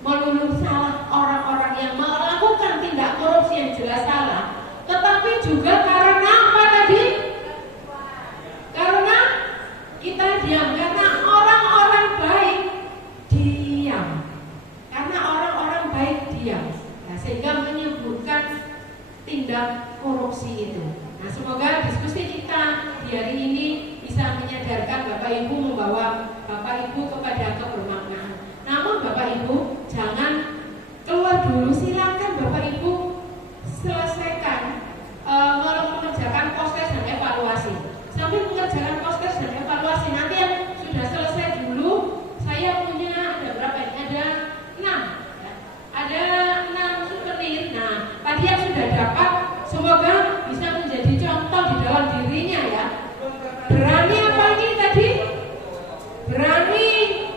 melulu salah orang-orang yang melakukan tindak korupsi yang jelas salah, tetapi juga karena apa tadi? Karena kita diam, karena orang-orang baik diam, karena orang-orang baik diam, nah, sehingga menyebutkan tindak korupsi itu. Nah, semoga diskusi kita di hari ini bisa menyadarkan Bapak Ibu, membawa Bapak Ibu kepada kebermaknaan. Namun Bapak Ibu jangan keluar dulu, silakan Bapak Ibu selesaikan mengerjakan post-test dan evaluasi. Sambil mengerjakan post-test dan evaluasi, nanti yang sudah selesai dulu, saya punya ada berapa ini? Ada 6 ya. Ada 6 souvenir. Nah, tadi yang sudah dapat semoga bisa menjadi contoh di dalam dirinya ya. Berani apa ini tadi? Berani,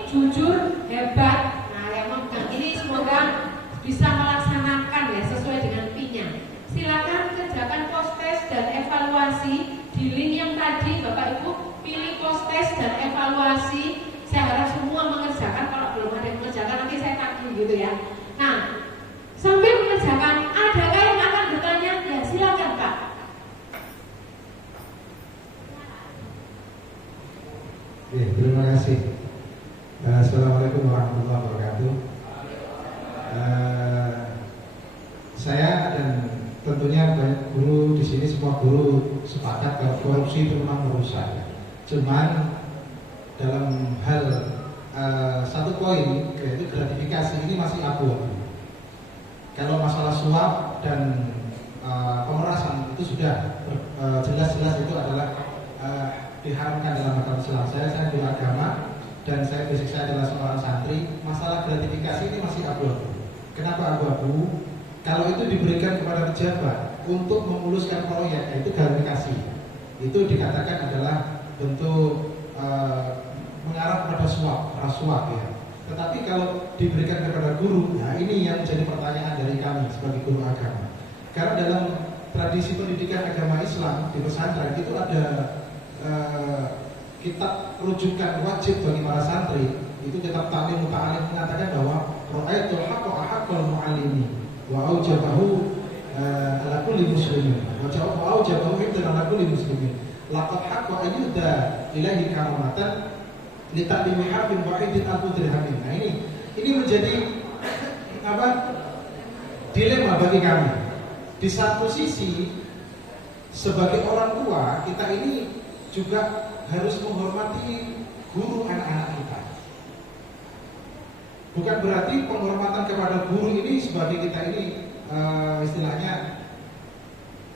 jujur, hebat. Nah, yang memegang ini semoga bisa melaksanakan ya sesuai dengan P-nya. Silakan kerjakan post-test dan evaluasi di link yang tadi. Bapak Ibu pilih post-test dan evaluasi. Saya harap semua mengerjakan. Kalau belum ada yang mengerjakan nanti saya tagih gitu ya. Nah, sambil mengerjakan, adakah yang akan bertanya? Ya, silakan Pak. Terima kasih. Assalamualaikum warahmatullahi wabarakatuh. Saya dan tentunya banyak guru di sini, semua guru sepakat bahwa korupsi itu memang merusak. Cuman dalam hal satu poin, yaitu gratifikasi ini masih abu-abu. Kalau masalah suap dan pemerasan itu sudah jelas-jelas itu adalah diharamkan dalam agama Islam. Saya guru agama dan basic saya adalah seorang santri. Masalah gratifikasi ini masih abu-abu. Kenapa abu-abu? Kalau itu diberikan kepada pejabat untuk memuluskan proyek, yaitu gratifikasi, itu dikatakan adalah bentuk mengarah kepada rasuah ya. Tetapi kalau diberikan kepada guru, nah ini yang menjadi pertanyaan dari kami sebagai guru agama. Karena dalam tradisi pendidikan agama Islam di pesantren itu ada kitab rujukan wajib bagi para santri. Itu kitab Ta'lim Muta'alim mengatakan bahwa ra'aitul haqqo ahaqqal mu'allimi wa aujabahu ala kulli muslimin wa aujabahu ibtan ala kulli muslimin laqad haqqa ayyuda ilahi karamatan li ta'limi harfin wahidin al dirhamin. Nah ini menjadi apa? Dilema bagi kami. Di satu sisi sebagai orang tua kita ini juga harus menghormati guru anak-anak kita. Bukan berarti penghormatan kepada guru ini sebagai kita ini istilahnya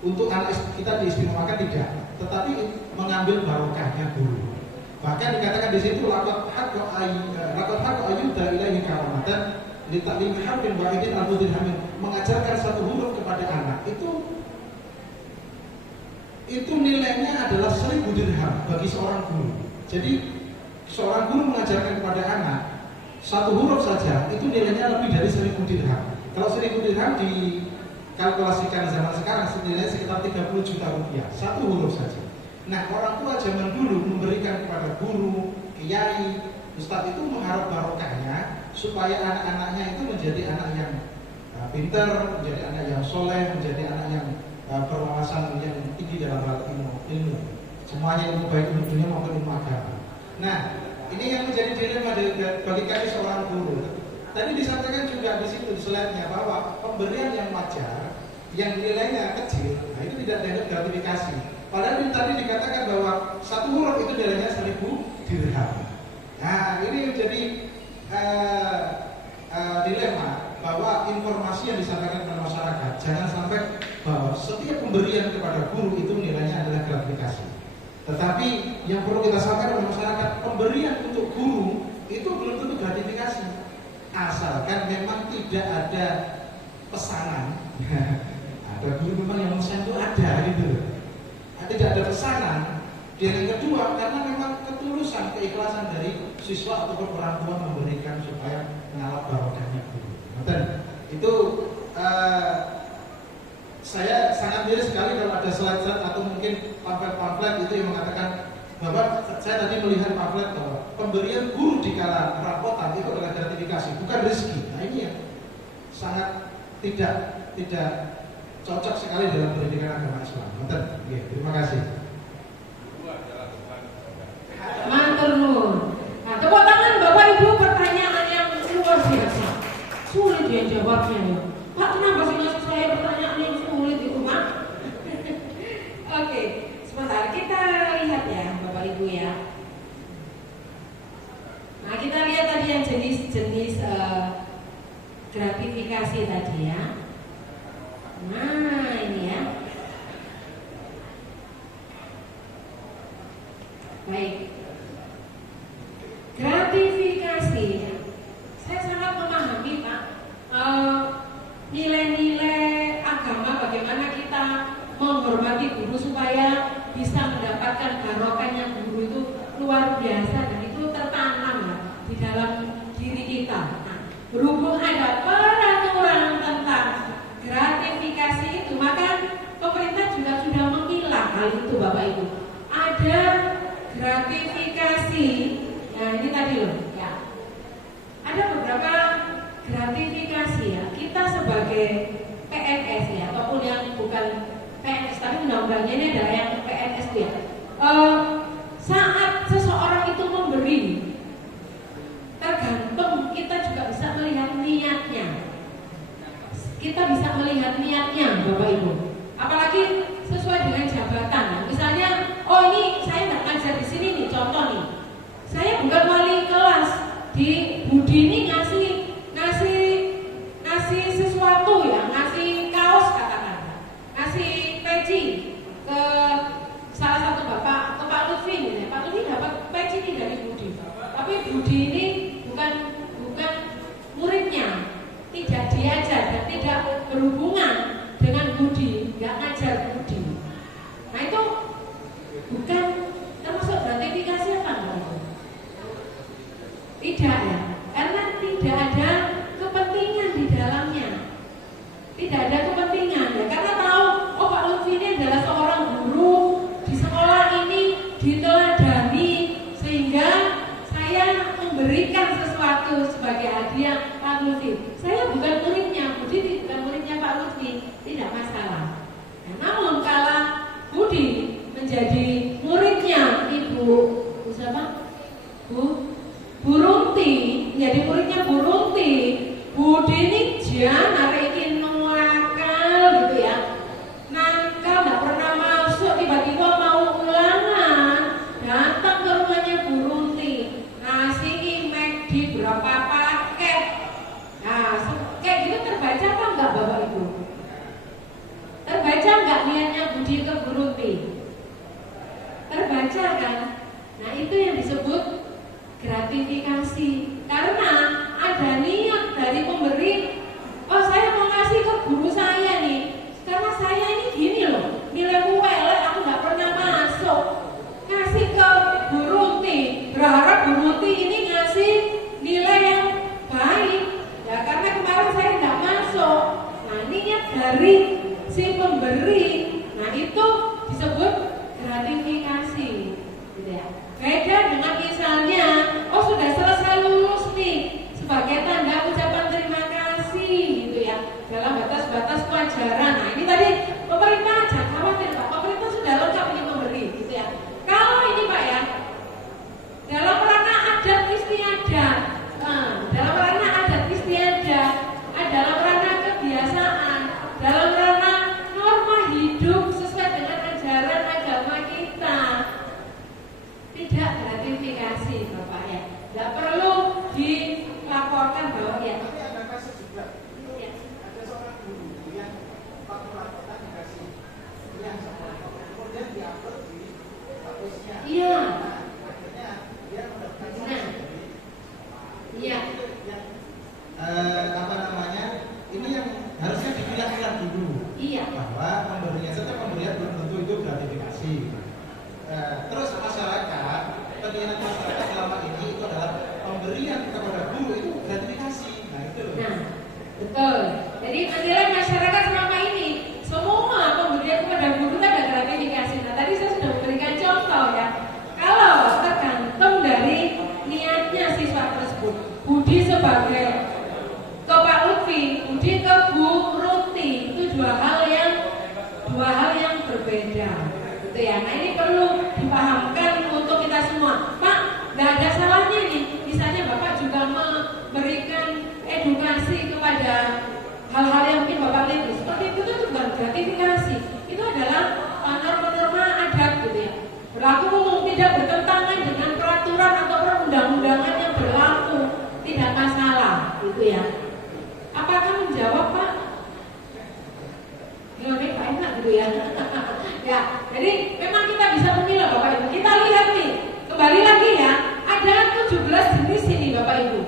untuk anak kita diistimewakan, tidak, tetapi mengambil barokahnya guru. Bahkan dikatakan di situ laqad haqqo ayyuda ilaihi karamatan li ta'limi harfin wahidin al-mudirhamin, mengajarkan satu huruf kepada anak itu nilainya adalah 1000 dirham bagi seorang guru. Jadi seorang guru mengajarkan kepada anak satu huruf saja itu nilainya lebih dari 1000 dirham. Kalau 1000 dirham dikalkulasikan zaman sekarang nilainya sekitar 30 juta rupiah satu huruf saja. Nah, orang tua zaman dulu memberikan kepada guru, kiai, ustadz itu mengharap barokahnya supaya anak-anaknya itu menjadi anak yang pintar, menjadi anak yang soleh, menjadi anak yang berwawasan yang tinggi dalam hal ilmu. Semuanya ilmu, baik ilmu dunia maupun ilmu agama. Nah, ini yang menjadi dilema bagi kami seorang guru. Tadi disampaikan juga di situ di slide-nya bahwa pemberian yang wajar, yang nilainya kecil, nah itu tidak dianggap gratifikasi. Padahal tadi dikatakan bahwa satu huruf itu nilainya 1000 dirham. Nah, ini menjadi dilema bahwa informasi yang disampaikan kepada masyarakat jangan sampai bahwa setiap pemberian kepada guru itu nilainya adalah gratifikasi. Tetapi yang perlu kita sampaikan kepada masyarakat, pemberian untuk guru itu belum tentu gratifikasi, asalkan memang tidak ada pesanan. Ada guru memang yang pesan itu ada gitu. Tidak ada pesanan. Dan yang kedua, karena memang ketulusan, keikhlasan dari siswa ataupun orang tua memberikan supaya mengalap barokahnya guru. Itu saya sangat miris sekali kalau ada slide-slide atau mungkin pamflet-pamflet itu yang mengatakan bahwa saya tadi melihat pamflet bahwa pemberian guru di kala rapotan itu adalah gratifikasi, bukan rezeki. Nah, ini yang sangat tidak cocok sekali dalam pendidikan agama Islam. Terima kasih. Matur nuwun. Nah, tepuk tangan Bapak Ibu, pertanyaan yang luar biasa. Sulit dia jawabnya ya. Pak, kenapa sih ngasih saya pertanyaan yang sulit itu, Pak? Oke, sebentar kita lihat ya Bapak Ibu ya. Nah, kita lihat tadi yang jenis-jenis gratifikasi tadi ya. Nah, ini ya. Baik. Gratifikasi. Saya sangat memahami, Pak. Nilai-nilai agama bagaimana kita menghormati guru supaya bisa mendapatkan barokahnya guru itu luar biasa dan itu tertanam ya di dalam diri kita. Nah, berhubung ada peraturan tentang gratifikasi itu, maka pemerintah juga sudah memilah hal itu, Bapak Ibu. Ada gratifikasi, nah ini tadi loh ya. Ada beberapa gratifikasi ya. Kita sebagai PNS ya, ataupun yang bukan PNS tapi undang-undangnya ini adalah yang PNS ya. Saat seseorang itu memberi, tergantung kita juga bisa melihat niatnya. Kita bisa melihat niatnya, Bapak Ibu. Apalagi sesuai dengan jabatan. Misalnya, oh ini saya nggak ngajar di sini nih, contoh nih. Saya bukan wali kelas di Budi ini ngasih sesuatu ya, ngasih kaos katakan, ngasih peci ke salah satu bapak, ke Pak Lutfi nih. Pak Lutfi dapat peci ini dari Budi. Tapi Budi ini bukan muridnya, tidak diajar dan tidak berhubungan dengan Budi, nggak ngajar Budi. Nah itu bukan termasuk gratifikasi apa enggak? Tidak ya, karena tidak ada kepentingan di dalamnya. Tidak ada kepentingan ya, karena tahu oh Pak Lutfi ini adalah seorang guru di sekolah ini diteladani sehingga saya memberikan sesuatu sebagai hadiah Pak Lutfi. Saya bukan muridnya, Budi bukan muridnya Pak Lutfi, tidak masalah. Nah, namun kalau Budi menjadi muridnya Ibu siapa? Bu Runti, menjadi muridnya Bu Runti. Budi ini jangan narikin nuakal gitu ya. Nakal, nggak pernah masuk, tiba-tiba mau ulangan, datang ke rumahnya Bu Runti, ngasih email di berapa paket si pemberi. Nah itu disebut gratifikasi, gitu ya. Beda dengan misalnya, oh sudah selesai lulus nih, sebagai tanda ucapan terima kasih, gitu ya, dalam batas-batas pelajaran. Nah ini tadi pemerintah jangan khawatir Pak, pemerintah sudah lengkap ini memberi, gitu ya. Kalau ini Pak ya, dalam rangka adat istiadat, dalam rangka adat istiadat, dalam rangka kebiasaan, dalam rangka norma hidup sesuai dengan ajaran agama kita, tidak gratifikasi Bapak ya, tidak perlu dilaporkan bahwa ya. Ada kasus juga, ada seorang guru yang waktu laporan dikasih yang kemudian diupload di statusnya. Iya. Akhirnya dia mendapatkan Iya. Apa namanya? Ini yang harusnya dipilah-pilah dulu. Iya. Bahwa pemberian setiap pemberian belum tentu itu gratifikasi. Terus masyarakat, penilaian masyarakat selama ini itu adalah pemberian kepada guru itu gratifikasi. Nah itu loh. Nah, betul. Jadi penilaian masyarakat selama ini semua pemberian kepada guru itu ada gratifikasi. Nah tadi saya sudah memberikan contoh ya. Kalau tergantung dari niatnya siswa tersebut, budi sebagai ke Pak Lutfi, budi ke Bu Ruti, itu dua hal yang berbeda, gitu ya. Nah ini perlu dipahamkan untuk kita semua. Pak, nggak ada salahnya nih, misalnya Bapak juga memberikan edukasi kepada hal-hal yang mungkin Bapak lihat seperti itu bukan gratifikasi, itu adalah norma-norma adat, gitu ya. Berlaku umum, tidak bertentangan dengan peraturan atau perundang-undangan yang berlaku, tidak masalah, gitu ya. Apakah menjawab Pak? Gimana Pak, enak gitu ya. Ya, jadi memang kita bisa memilah Bapak Ibu. Kita lihat nih, kembali lagi ya, ada 17 jenis ini Bapak Ibu.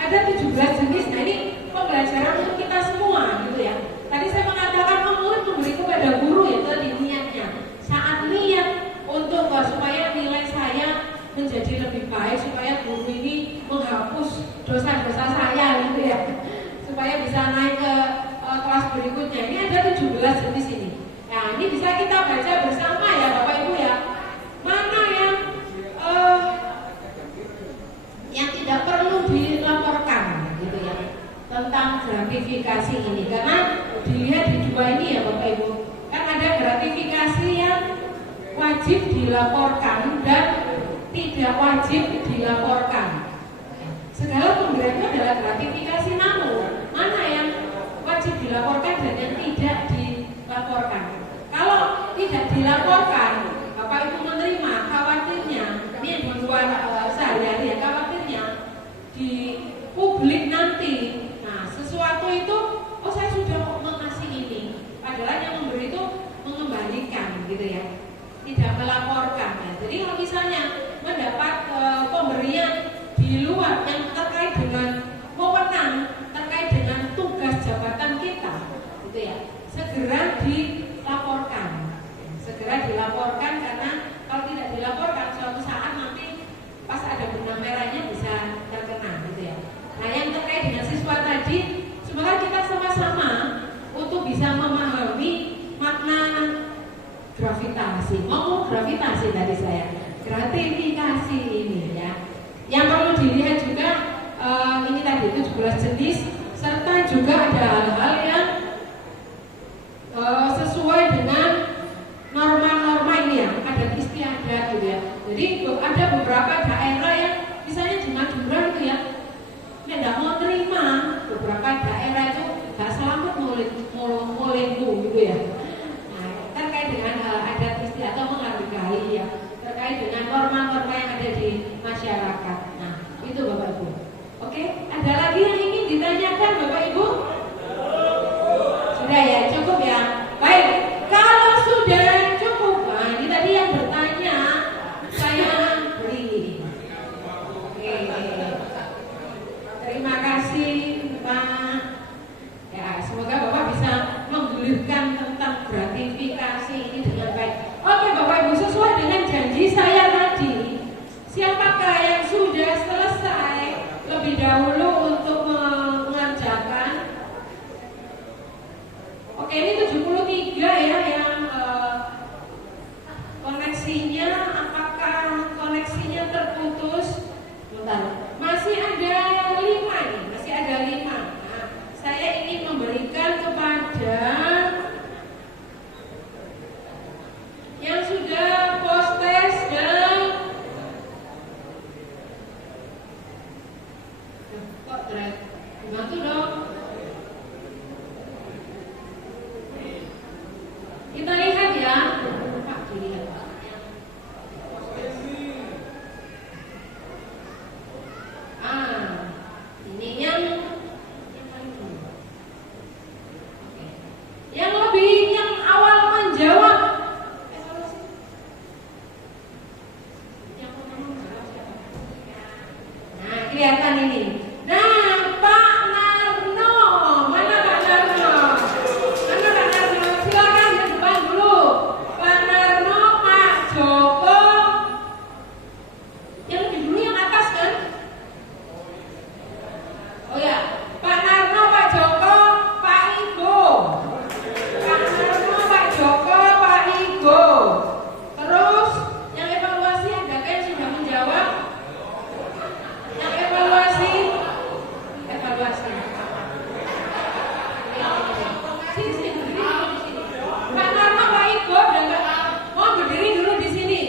Ada 17 jenis. Nah ini pembelajaran untuk kita semua, gitu ya. Tadi saya mengatakan murid memberi kepada guru ya, tadi niatnya. Saat niat untuk supaya nilai saya menjadi lebih baik, supaya guru ini menghapus dosa-dosa saya, gitu ya, supaya bisa naik ke kelas berikutnya. Ini ada 17 jenis ini. Nah ini bisa kita baca bersama ya Bapak Ibu ya. Mana yang tidak perlu dilaporkan, gitu ya, tentang gratifikasi ini. Karena dilihat di dua ini ya Bapak Ibu, kan ada gratifikasi yang wajib dilaporkan dan tidak wajib dilaporkan. Segala pemberian itu adalah gratifikasi, namun mana yang wajib dilaporkan dan yang tidak dilaporkan. Kalau tidak dilaporkan, Bapak Ibu menerima, khawatirnya ini yang di luar sehari-hari ya, khawatirnya di publik nanti, nah sesuatu itu, oh saya sudah mengasih ini, padahal yang memberi itu mengembalikan, gitu ya, tidak melaporkan. Nah, jadi kalau misalnya mendapat pemberian di luar yang terkait dengan wewenang, terkait dengan tugas jabatan kita, gitu ya, segera dilaporkan, karena kalau tidak dilaporkan suatu saat nanti pas ada benang merahnya bisa terkena, gitu ya. Nah yang terkait dengan siswa tadi, semoga kita sama-sama untuk bisa memahami makna gravitasi. Ngomong gravitasi tadi saya, gratifikasi ini ya. Yang perlu dilihat juga ini tadi 17 jenis, serta juga ada hal-hal yang sesuai dengan norma-norma ini ya, adat istiadat, gitu ya. Jadi ada beberapa daerah yang misalnya di Madura gitu ya, tidak mau terima, beberapa daerah itu gak selamat mulaiku, gitu ya. Nah, terkait dengan adat istiadat atau menghargai ya, terkait dengan norma-norma yang ada di masyarakat. Nah, itu Bapak Ibu. Oke, ada lagi yang ingin ditanyakan Bapak Ibu? Sudah ya, cukup ya. Baik, kalau sudah cukup, nah ini tadi yang bertanya saya beri. Oke, terima kasih Pak. Ya, semoga Bapak bisa menggulirkan tentang gratifikasi ini dengan baik. Oke Bapak Ibu, sesuai dengan janji saya tadi, siapakah yang sudah selesai lebih dahulu untuk Dibantu dong. Kita lihat ya. Pak, dilihat Pak. Ini yang lebih yang awal menjawab. Yang pertama menjawab siapa? Nah, kelihatan ini. Nah, Pak Narno, mana Pak Narno? Mana Pak Narno? Silakan di depan dulu. Pak Narno, Pak Joko. Yang lebih dulu yang atas kan? Oh ya, Pak Narno, Pak Joko, Pak Igo. Pak Narno, Pak Joko, Pak Igo. Terus yang evaluasi adakah yang sudah menjawab? Yang evaluasi. Sini, berdiri dulu di sini. Pak Narno, Pak Igo, dan mau berdiri dulu di sini.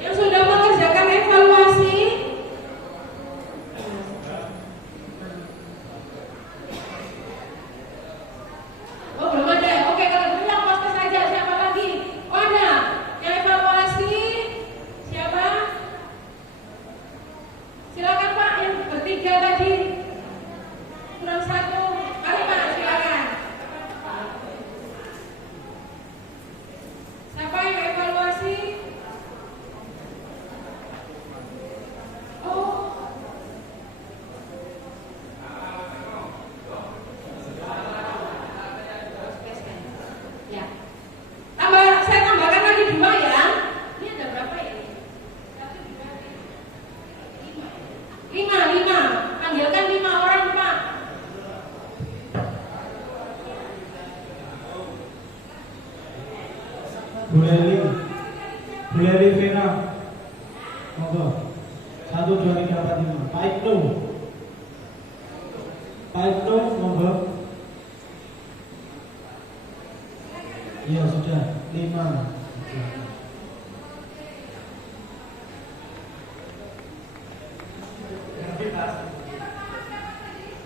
Yang sudah mengerjakan evaluasi. Oh, belum ada. Oke, kalau gitu yang poster saja. Siapa lagi? Oh, ada. Yang evaluasi siapa? Silakan Pak, yang bertiga tadi. Kurang satu. Mari Pak, silakan. Siapa yang evaluasi? Oh. Ya. Saya tambahkan lagi 2 ya. Ini ada berapa ya? 5. Panggilkan 5 orang Pak. Bu Leli Vera. Monggo. 1, 2, 3, 4, 5. Pak Ibnu. Monggo. Iya sudah 5.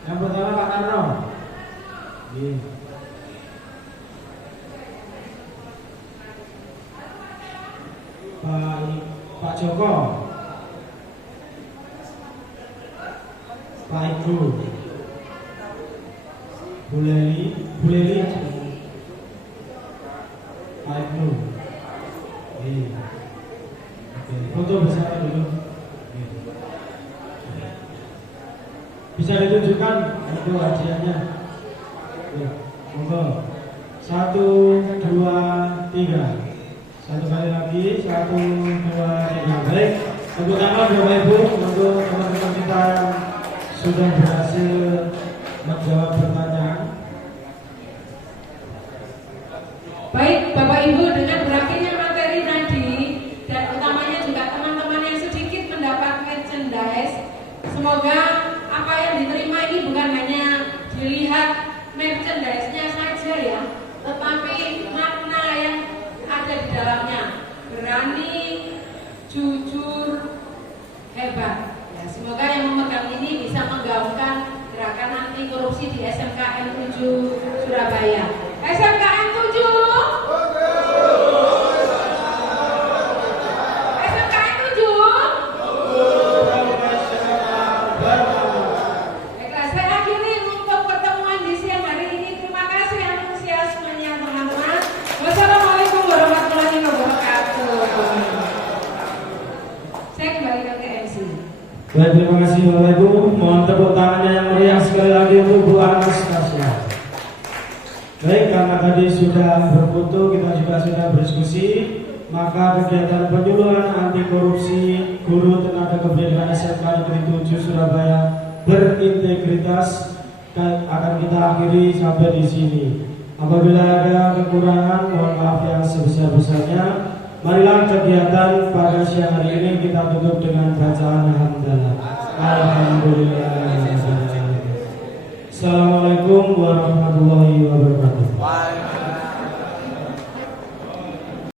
Yang pertama Pak Narno. Iya. Pak Joko, Pak Ibu, Bu Leli, Pak Ibu. Oke, foto bersama dulu. Bisa ditunjukkan untuk hadiahnya. Monggo. 1, 2, 3. Satu kali lagi, 1, 2, 3. Baik, tepuk tangan Bapak Ibu untuk teman-teman kita yang sudah berhasil menjawab pertanyaan. Baik, Bapak Ibu, dengan berakhirnya materi tadi dan utamanya juga teman-teman yang sedikit mendapat merchandise, semoga apa yang diterima ini bukan hanya dilihat merchandise-nya saja ya, tetapi makna yang ada di dalamnya. Berani, jujur, hebat. Ya, semoga yang memegang ini bisa menggaungkan gerakan anti korupsi di SMKN 7 Surabaya. SMKN 7. SMKN 7. Baiklah, saya akhiri untuk pertemuan di siang hari ini. Terima kasih antusiasmenya teman-teman. Wassalamualaikum warahmatullahi wabarakatuh. Saya kembali ke MC. Baik, terima kasih Bapak Ibu. Mohon tepuk tangannya yang meriah sekali lagi untuk Bu Anastasia. Baik, karena tadi sudah berfoto, kita juga sudah berdiskusi, maka kegiatan penyuluhan anti korupsi guru tenaga kependidikan SMK Negeri 7 Surabaya berintegritas akan kita akhiri sampai di sini. Apabila ada kekurangan, mohon maaf yang sebesar-besarnya. Marilah kegiatan pada siang hari ini kita tutup dengan bacaan hamdalah. Alhamdulillah. Assalamualaikum warahmatullahi wabarakatuh.